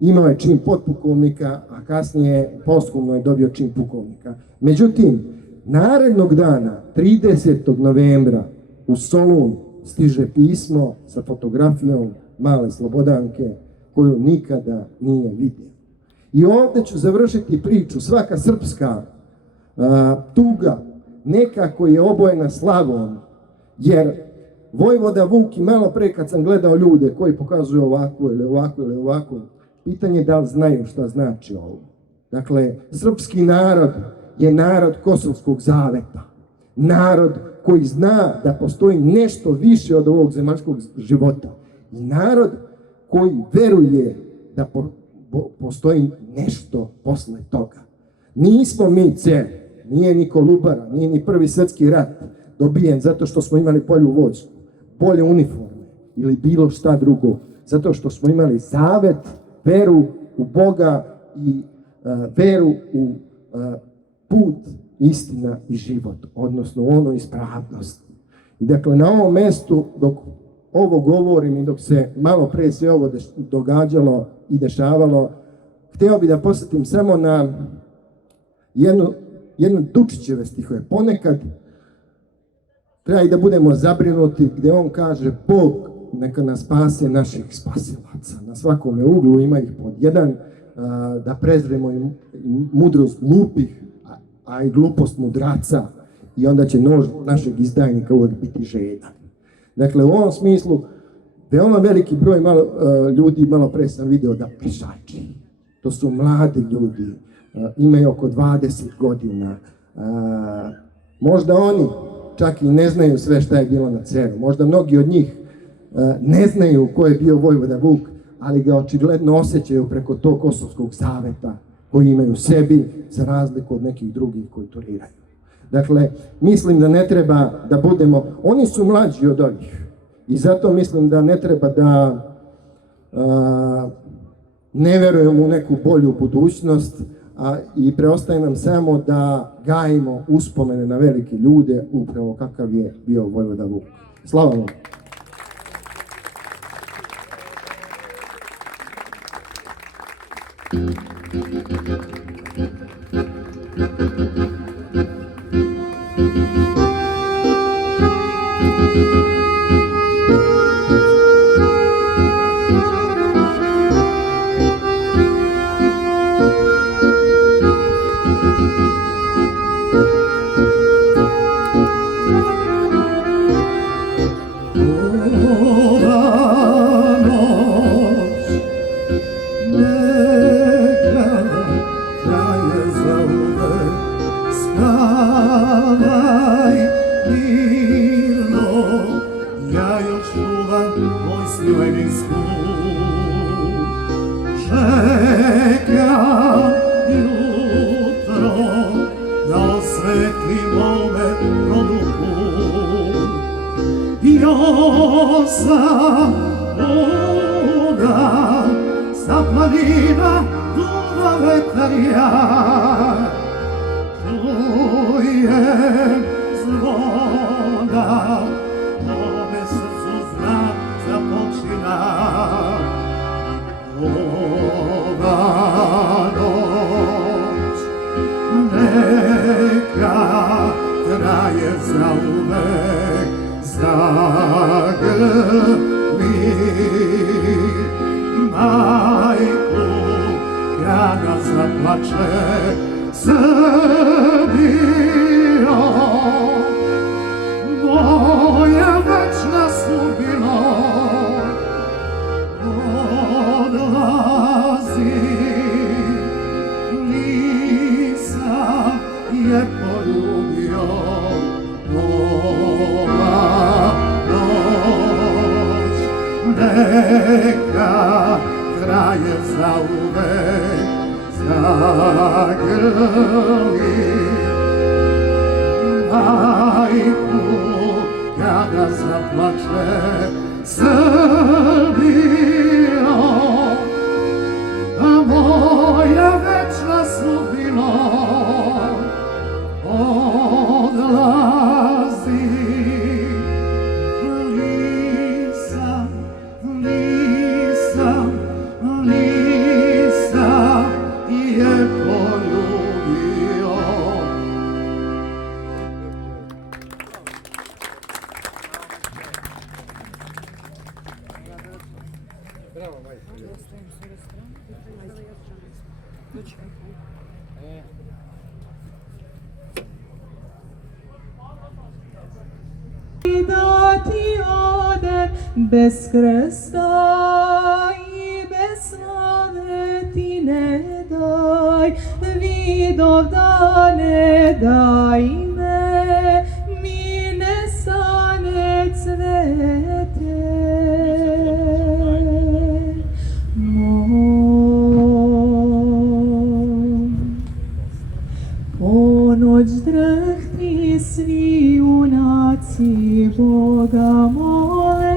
Imao je čin potpukovnika, a kasnije posthumno je dobio čin pukovnika. Međutim, narednog dana, 30. novembra, u Solun stiže pismo sa fotografijom male Slobodanke koju nikada nije vidio. I ovdje ću završiti priču. Svaka srpska tuga nekako je obojena slavom, jer vojvoda Vuk, i malo pre kad sam gledao ljude koji pokazuju ovako ili ovako ili ovako, pitanje je da li znaju šta znači ovo. Dakle, srpski narod je narod Kosovskog zaveta, narod koji zna da postoji nešto više od ovog zemaljskog života. I narod koji veruje da postoji nešto posle toga. Nismo mi cer, nije ni Kolubara, nije ni Prvi svjetski rat dobijen zato što smo imali bolju vojsku, bolje uniforme ili bilo šta drugo. Zato što smo imali zavet, veru u Boga i veru u put, istina i život, odnosno u ono ispravnost. I dakle, na ovom mestu, dok ovo govorim i dok se malo pre sve ovo događalo i dešavalo, hteo bi da posjetim samo na jednu Dučićeve stihove. Ponekad treba i da budemo zabrinuti, gde on kaže: Bog neka nas spase naših spasilaca. Na svakome uglu ima ih pod jedan, da prezremo i mudrost glupih, a i glupost mudraca, i onda će nož našeg izdajnika uvek biti žedan. Dakle, u ovom smislu, veoma veliki broj ljudi, malo pre sam video da pešači. To su mladi ljudi, imaju oko 20 godina. Možda oni čak i ne znaju sve šta je bilo na Ceru. Možda mnogi od njih ne znaju ko je bio vojvoda Vuk, ali ga očigledno osjećaju preko tog Kosovskog saveta koji imaju u sebi, za razliku od nekih drugih koji turiraju. Dakle, mislim da ne treba da budemo, oni su mlađi od ovih, i zato mislim da ne treba da ne verujemo u neku bolju budućnost, i preostaje nam samo da gajimo uspomene na velike ljude, upravo kakav je bio vojvoda Vuk. Slava vam! Da ti odem bez krsta i bez slave ti ne daj, Vidov da ne daj me, mi ne svi junaci Boga mole,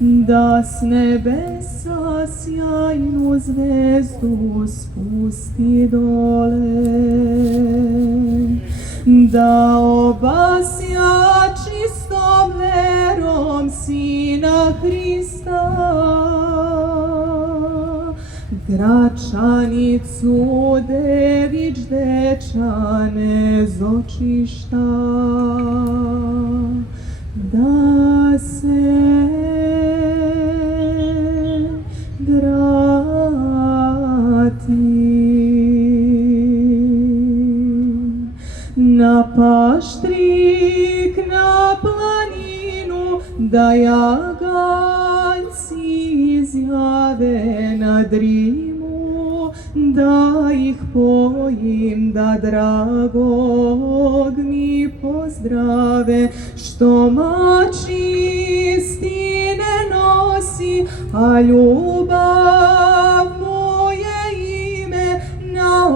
da s nebesa sjajnu zvezdu spusti dole, da obasja čistom verom Sina Hrista, Gračanicu Dević dečane zočišta, da se vrati na paštrik, na planinu, da jaganjci izjave na Drimu, da ih pojim, da dragog mi pozdrave, što mači istine nosi, a ljubav mu je ime, na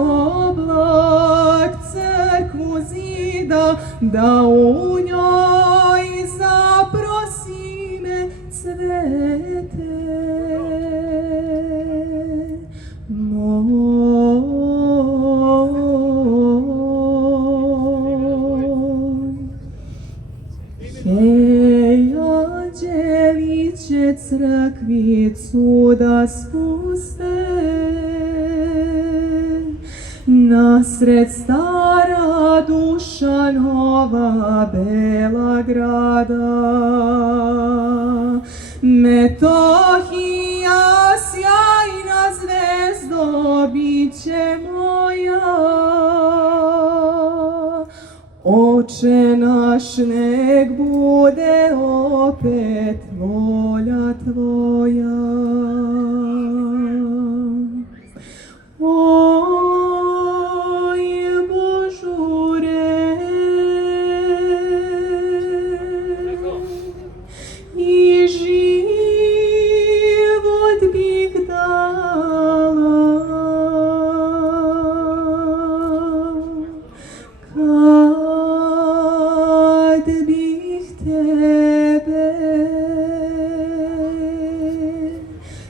oblak crkvu zida, da u njoj zaprosi me cvete moj. Hej, anđeliće crkvicu da spuste, nasred stara Dušanova bela grada, Metohija sjajna zvezdo biće moja, Oče naš, nek bude opet volja tvoja. Oj, Božure, i život bih dala, kad bih tebe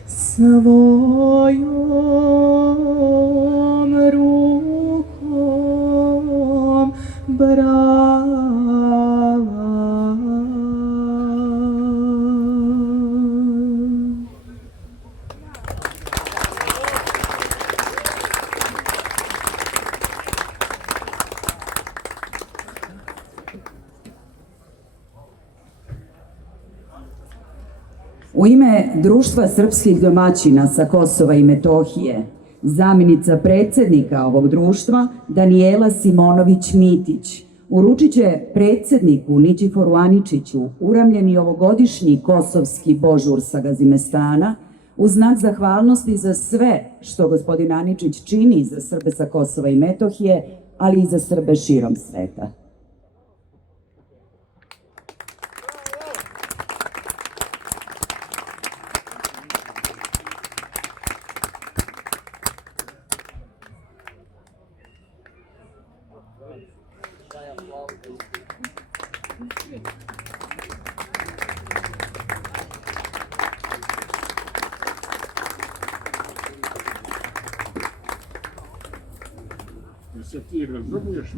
svojom rukom brala. U ime Društva srpskih domaćina sa Kosova i Metohije, zamjenica predsjednika ovog društva Danijela Simonović-Mitić uručit će predsjedniku Niđiforu Aničiću uramljeni ovogodišnji kosovski božur sa Gazimestana u znak zahvalnosti za sve što gospodin Aničić čini za Srbe sa Kosova i Metohije, ali i za Srbe širom sveta. Se ti razumiješ?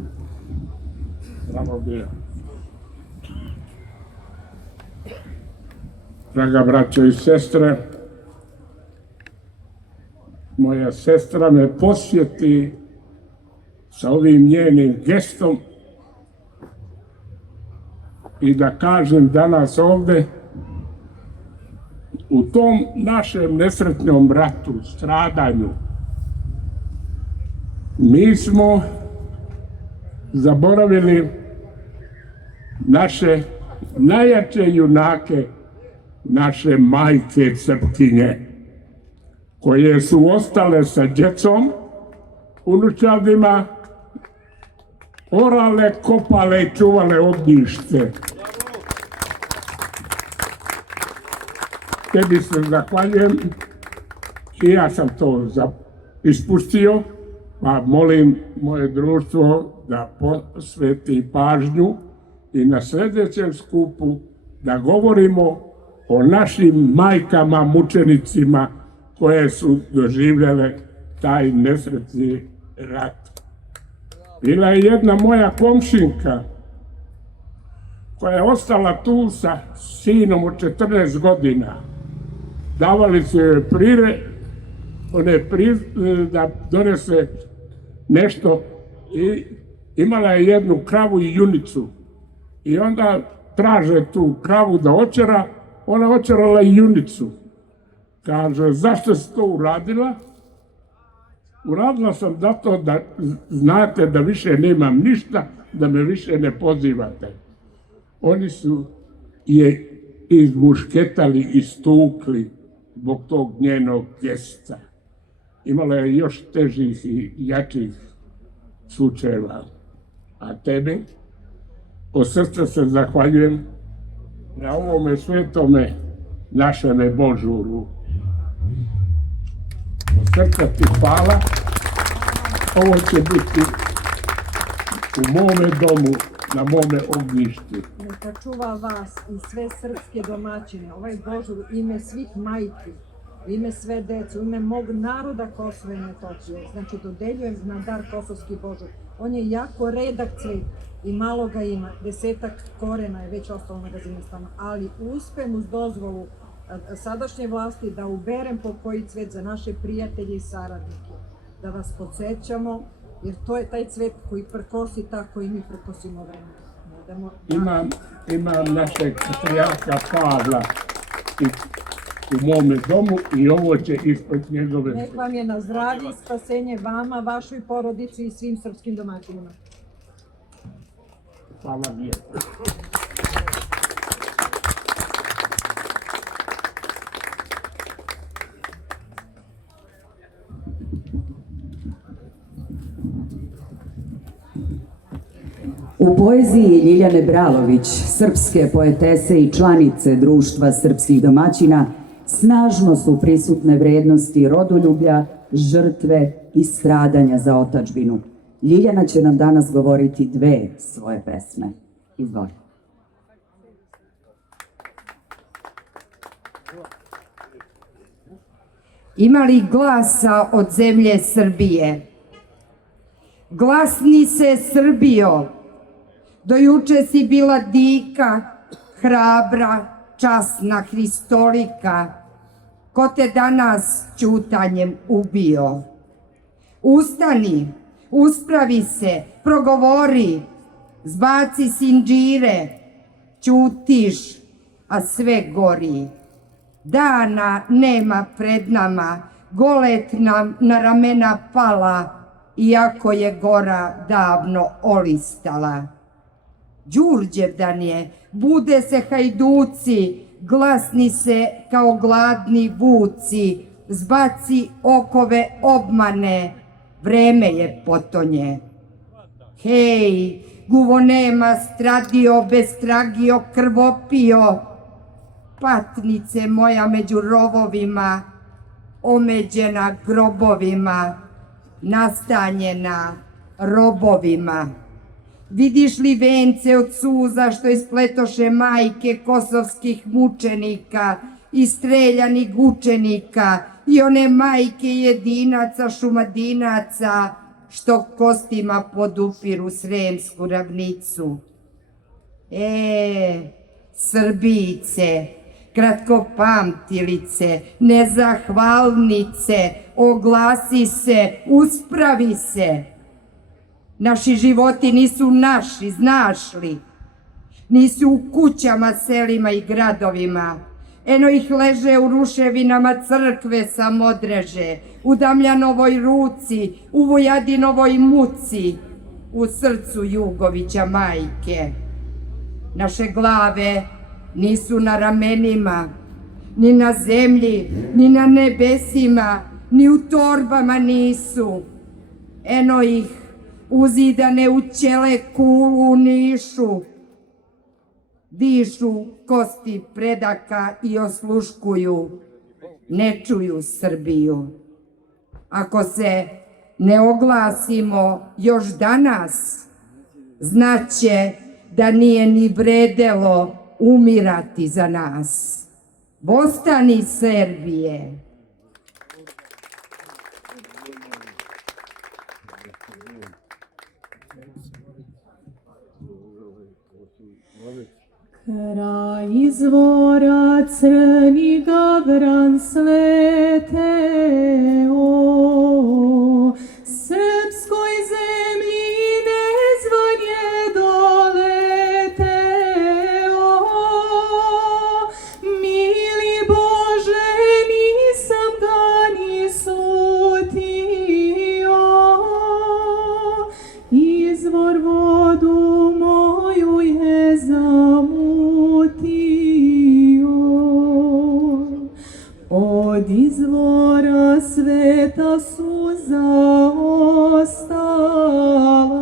Bravo bija. Draga braćo i sestre, moja sestra me posjeti sa ovim njenim gestom i da kažem danas ovde u tom našem nesretnom ratu, stradanju, mi smo zaboravili naše najjače junake, naše majke Srpkinje, koje su ostale sa djecom, unučadima, orale, kopale i čuvale ognjište. Tebi se zahvaljujem i ja sam to ispustio. Pa molim moje društvo da posveti pažnju i na sljedećem skupu da govorimo o našim majkama, mučenicima koje su doživjele taj nesretni rat. Bila je jedna moja komšinka koja je ostala tu sa sinom od 14 godina. Davali su joj da donese nešto i imala je jednu kravu i junicu. I onda traže tu kravu da očera, ona očerala i junicu. Kaže, zašto si to uradila? Uradila sam zato da znate da više nemam ništa, da me više ne pozivate. Oni su je izmušketali i stukli zbog tog njenog gesta. Imala je još težih i jačih slučajeva. A tebi, od srca se zahvaljujem na ovome svetome našeme Božuru. Od srca ti hvala. Ovo će biti u mome domu, na mome ognjištu. Neka čuva vas i sve srpske domaćine, ovaj Božur, ime svih majki, ime sve dece, ime mog naroda Kosova i Metohije. Znači, dodeljujem na dar kosovski Božur. On je jako redak cvet i malo ga ima, 10 korena je već ostalo na gazinostama, ali uspem uz dozvolu sadašnje vlasti da uberem po koji cvet za naše prijatelje i saradnike, da vas podsjećamo, jer to je taj cvet koji prkosi tako i mi prkosimo vreme. Imam našeg patrijarha Pavla u mome domu i ovo će ispred njegove. Nek vam je na zdravlje i spasenje vama, vašoj porodici i svim srpskim domaćinima. Hvala lijepo. U poeziji Ljiljane Bralović, srpske poetese i članice Društva srpskih domaćina, snažno su prisutne vrednosti rodoljublja, žrtve i stradanja za otadžbinu. Ljiljana će nam danas govoriti 2 svoje pesme. Izvoli. Ima li glasa od zemlje Srbije? Glasni se, Srbijo, do juče si bila dika, hrabra, časna, hristolika, ko te danas ćutanjem ubio. Ustani, uspravi se, progovori, zbaci sinđire, ćutiš, a sve gori. Dana nema pred nama, golet nam na ramena pala, iako je gora davno olistala. Đurđevdan je, bude se hajduci, glasni se kao gladni vuci, zbaci okove obmane, vreme je potonje. Hej, guvonema stradio, bestragio, krvopio, patnice moja među rovovima, omeđena grobovima, nastanjena robovima. Vidiš li vence od suza što ispletoše majke kosovskih mučenika i streljanih učenika i one majke jedinaca, šumadinaca što kostima podupiru Sremsku ravnicu? Srbijice, kratkopamtilice, nezahvalnice, oglasi se, uspravi se. Naši životi nisu naši, znaš li? Nisu u kućama, selima i gradovima. Eno ih leže u ruševinama crkve Samodreže, u Damljanovoj ruci, u Vojadinovoj muci, u srcu Jugovića majke. Naše glave nisu na ramenima, ni na zemlji, ni na nebesima, ni u torbama nisu. Eno ih uzidane u ćele kulu u Nišu. Dišu kosti predaka i osluškuju, ne čuju Srbiju. Ako se ne oglasimo još danas, znaće da nije ni vredelo umirati za nas. Vostani Serbije! Kraj izvora crni Gavran sleteo, srpskoj zemlji nezvanje doleteo. Mili Bože, nisam ga ni slutio, izvor vodu moju je zamutio. Od izvora sveta suza ostala,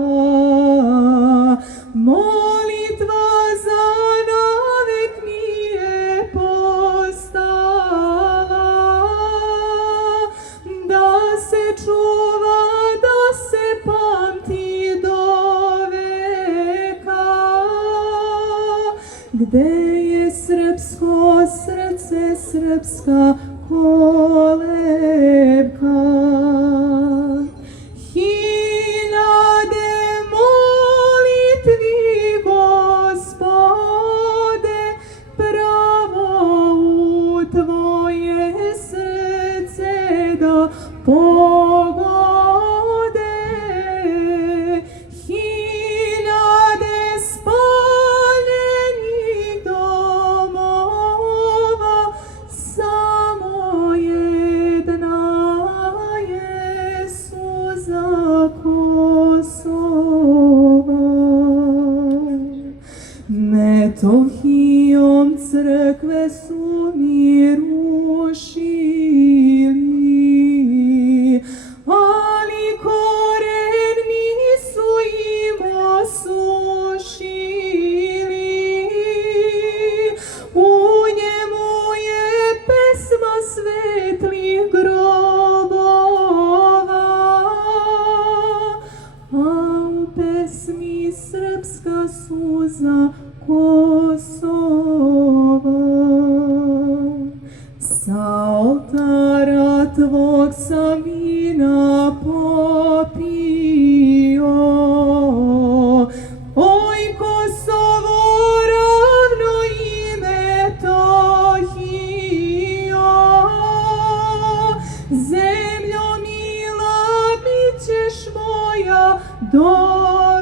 molitva za navek mi je postala. Da se čuva, da se pamti do veka, gde je srpsko srce, srpska kolevka. Hiljade molitvi, Gospode, pravo u tvoje srce da pogode. Hiljade spaljenih domova, samo jedna je suza Kosova. Metohijom crkve su mi rušili, ali koren nisu im osušili. U njemu je pesma svetlih grobova, a u pesmi srpska suza Kosova. Sa oltara tvog sam vina popio, oj Kosovo ravno i Metohijo. Zemljo mila, bit ćeš moja do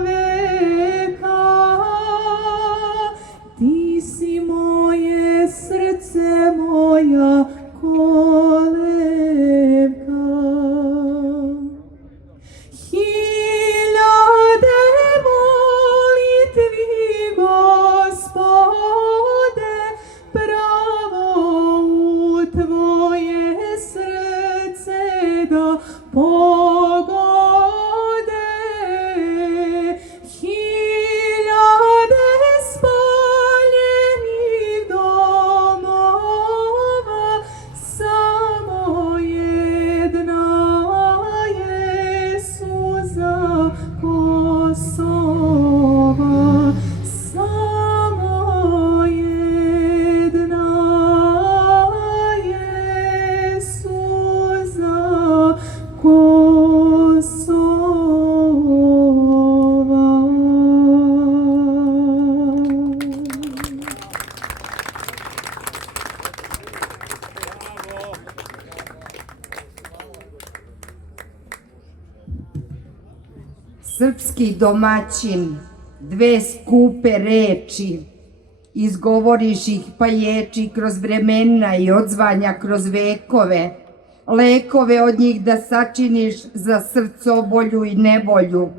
veka. Ti si moje srce, moja kolevka. Hiljade molitvi, Gospode, pravo u tvoje srce da pogode. Hiljade spaljenih domova, samo jedna je suza Kosova. Samo jedna je suza Kosova. Srpski domaćin, dve skupe reči, izgovoriš ih pa ječi kroz vremena i odzvanja kroz vekove, lekove od njih da sačiniš za srcobolju i nevolju.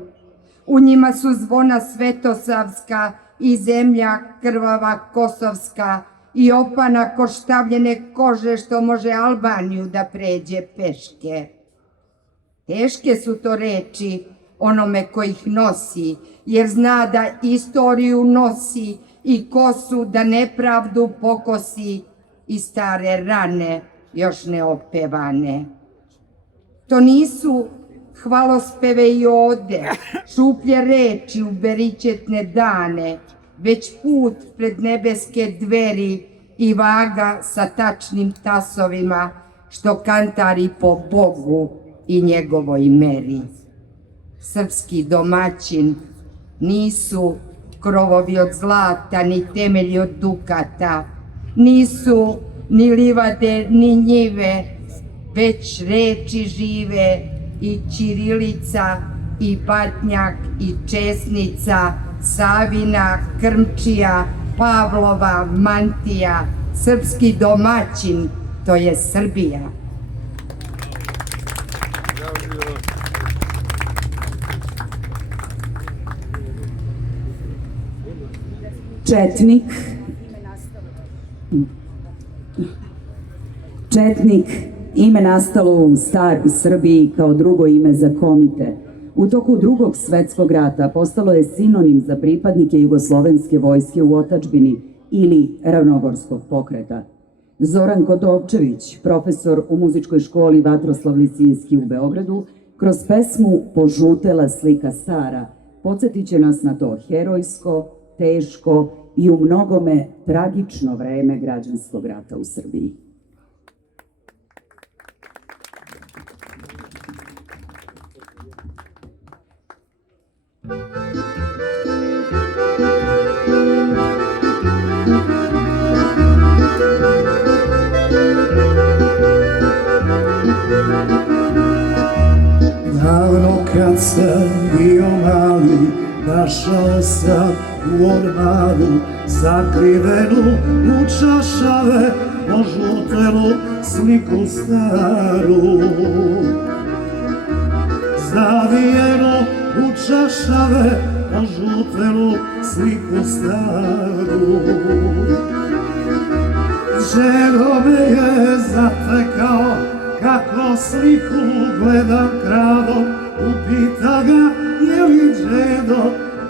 U njima su zvona svetosavska i zemlja krvava kosovska i opana koštavljene kože što može Albaniju da pređe peške. Teške su to reči onome ko ih nosi, jer zna da istoriju nosi i kosu da nepravdu pokosi i stare rane još neopevane. To nisu hvalospeve i ode, šuplje reči u beričetne dane, već put pred nebeske dveri i vaga sa tačnim tasovima, što kantari po Bogu i njegovoj meri. Srpski domaćin nisu krovovi od zlata, ni temelji od dukata, nisu ni livade, ni njive, već reči žive i ćirilica, i Batnjak, i Česnica, Savina, Krmčija, Pavlova, mantija. Srpski domaćin, to je Srbija. Četnik, ime nastalo u staroj Srbiji kao drugo ime za komite. U toku Drugog svetskog rata postalo je sinonim za pripadnike jugoslovenske vojske u otadžbini ili ravnogorskog pokreta. Zoran Kotovčević, profesor u muzičkoj školi Vatroslav Lisinski u Beogradu, kroz pesmu Požutela slika stara podsjetit će nas na to herojsko, teško i u mnogome tragično vreme građanskog rata u Srbiji. Davno kad sam bio mali, našao sam u ormaru sakrivenu u čašave požutelu sliku staru. Zavijenu u čašave požutelu sliku staru. Đedo me je zatekao kako sliku gledam kradom, upita ga je li đedo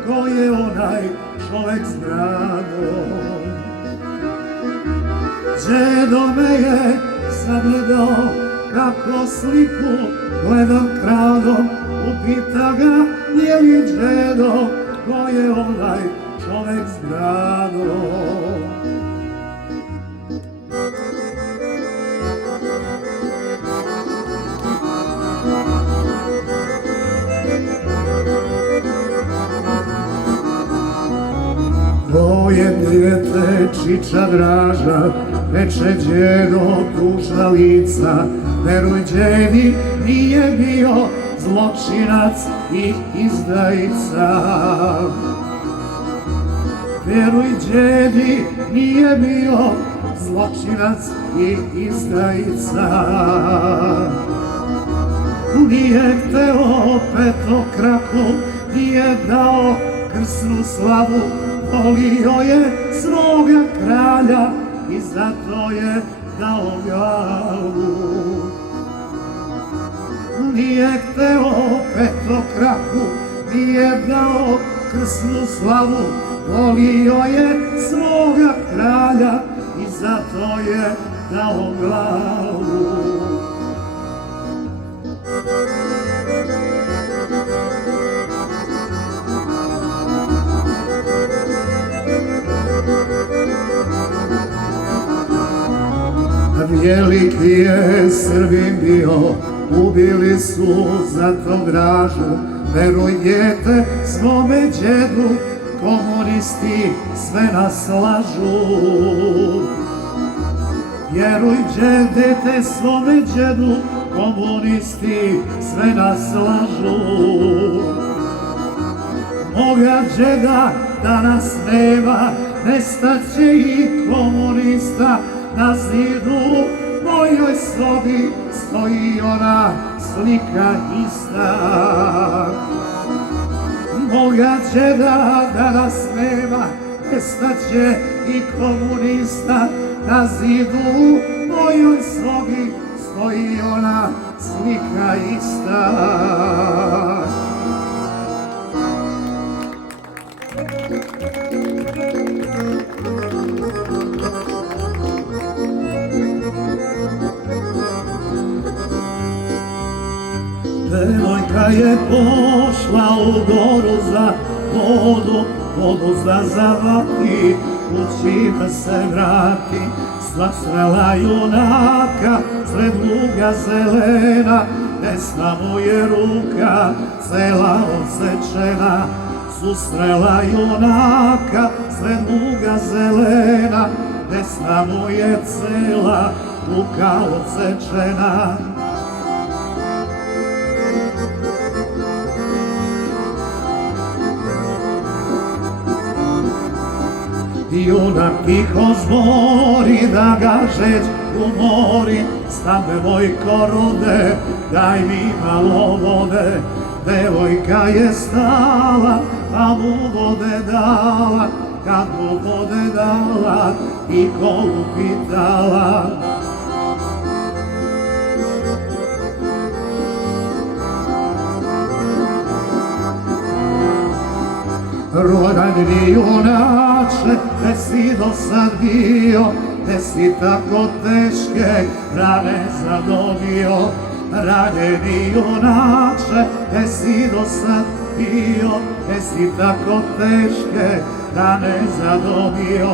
ko je onaj čovek s bradom. Đedo me je sagledao kako sliku gledam kradom, upita ga je li đedo ko je onaj čovek s bradom. Moje dijete čiča draža, reče đedo tužna lica, veruj đedi nije bio zločinac i izdajica. Veruj đedi nije bio zločinac i izdajica. Nije hteo petokraku, nije dao krsnu slavu, volio je svoga kralja i zato je dao glavu. Nije hteo petokraku, nije dao krsnu slavu, volio je svoga kralja i zato je dao glavu. Veliki je Srbin bio, ubili su zato dražu, veruj djete svome đedu, komunisti sve nas lažu. Vjeruj djete svome đedu, komunisti sve nas lažu. Moga đeda danas nema, nestaće i komunista. Na zidu mojoj sobi stoji ona slika ista. Moga đeda danas nema, nestaće i komunista. Na zidu mojoj sobi stoji ona slika ista. Devojka Devojka je pošla u goru za vodu za zavati, kući da se vrati. Srela junaka sred luga zelena, desna mu je ruka cela odsečena. Susrela junaka sred luga zelena, desna mu je cela ruka odsečena. Junak tiho zbori da ga žeć umori, stane devojko rode, daj mi malo vode. Devojka je stala, pa mu vode dala, kad mu vode dala i kolu pitala. Rodan mi junače, gde si do sad bio, gde si tako teške rane zadobio. Ranjeni junače, gde si do sad bio, gde si tako teške rane zadobio.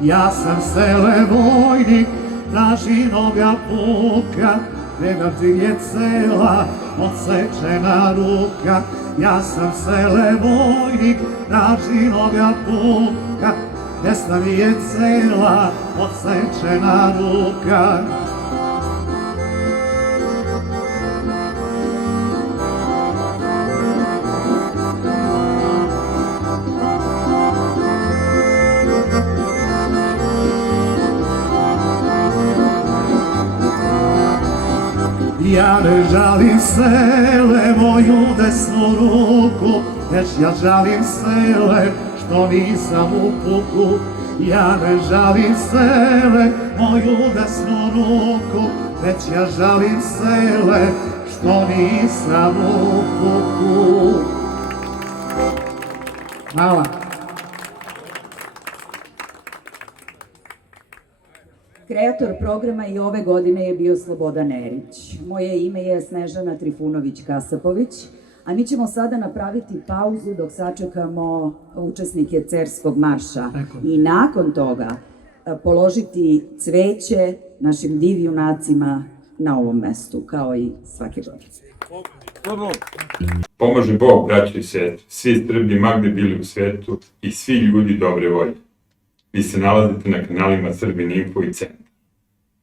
Ja sam sele vojnik, Dražinoga puka, gledam ti je cela odsečena ruka. Ja sam sele vojnik Dražinoga puka, desna mi je cela odsečena ruka. Ja ne žalim sele moju desnu ruku, već ja žalim sele što nisam u puku. Ja ne žalim sele moju desnu ruku, već ja žalim sele što nisam u puku. Hvala. Kreator programa i ove godine je bio Slobodan Erić. Moje ime je Snežana Trifunović-Kasapović, a mi ćemo sada napraviti pauzu dok sačekamo učesnike Cerskog marša i nakon toga položiti cveće našim divjunacima na ovom mestu, kao i svake godine. Pomaže Bog, braćo i sestre, svi Srbi ma gde bili u svetu i svi ljudi dobre volje. Vi se nalazite na kanalima Srbin Info i Centar.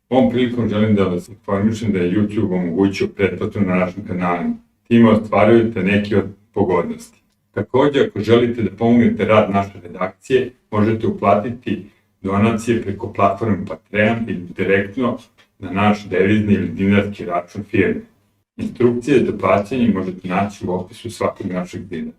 Ovom prilikom želim da vas informišem da je YouTube omogućio pretplatu na našim kanalima. Time ostvarujete neke od pogodnosti. Također, ako želite da pomognete rad naše redakcije, možete uplatiti donacije preko platforme Patreon ili direktno na naš devizni ili dinarski račun firme. Instrukcije za plaćanje možete naći u opisu svakog našeg videa.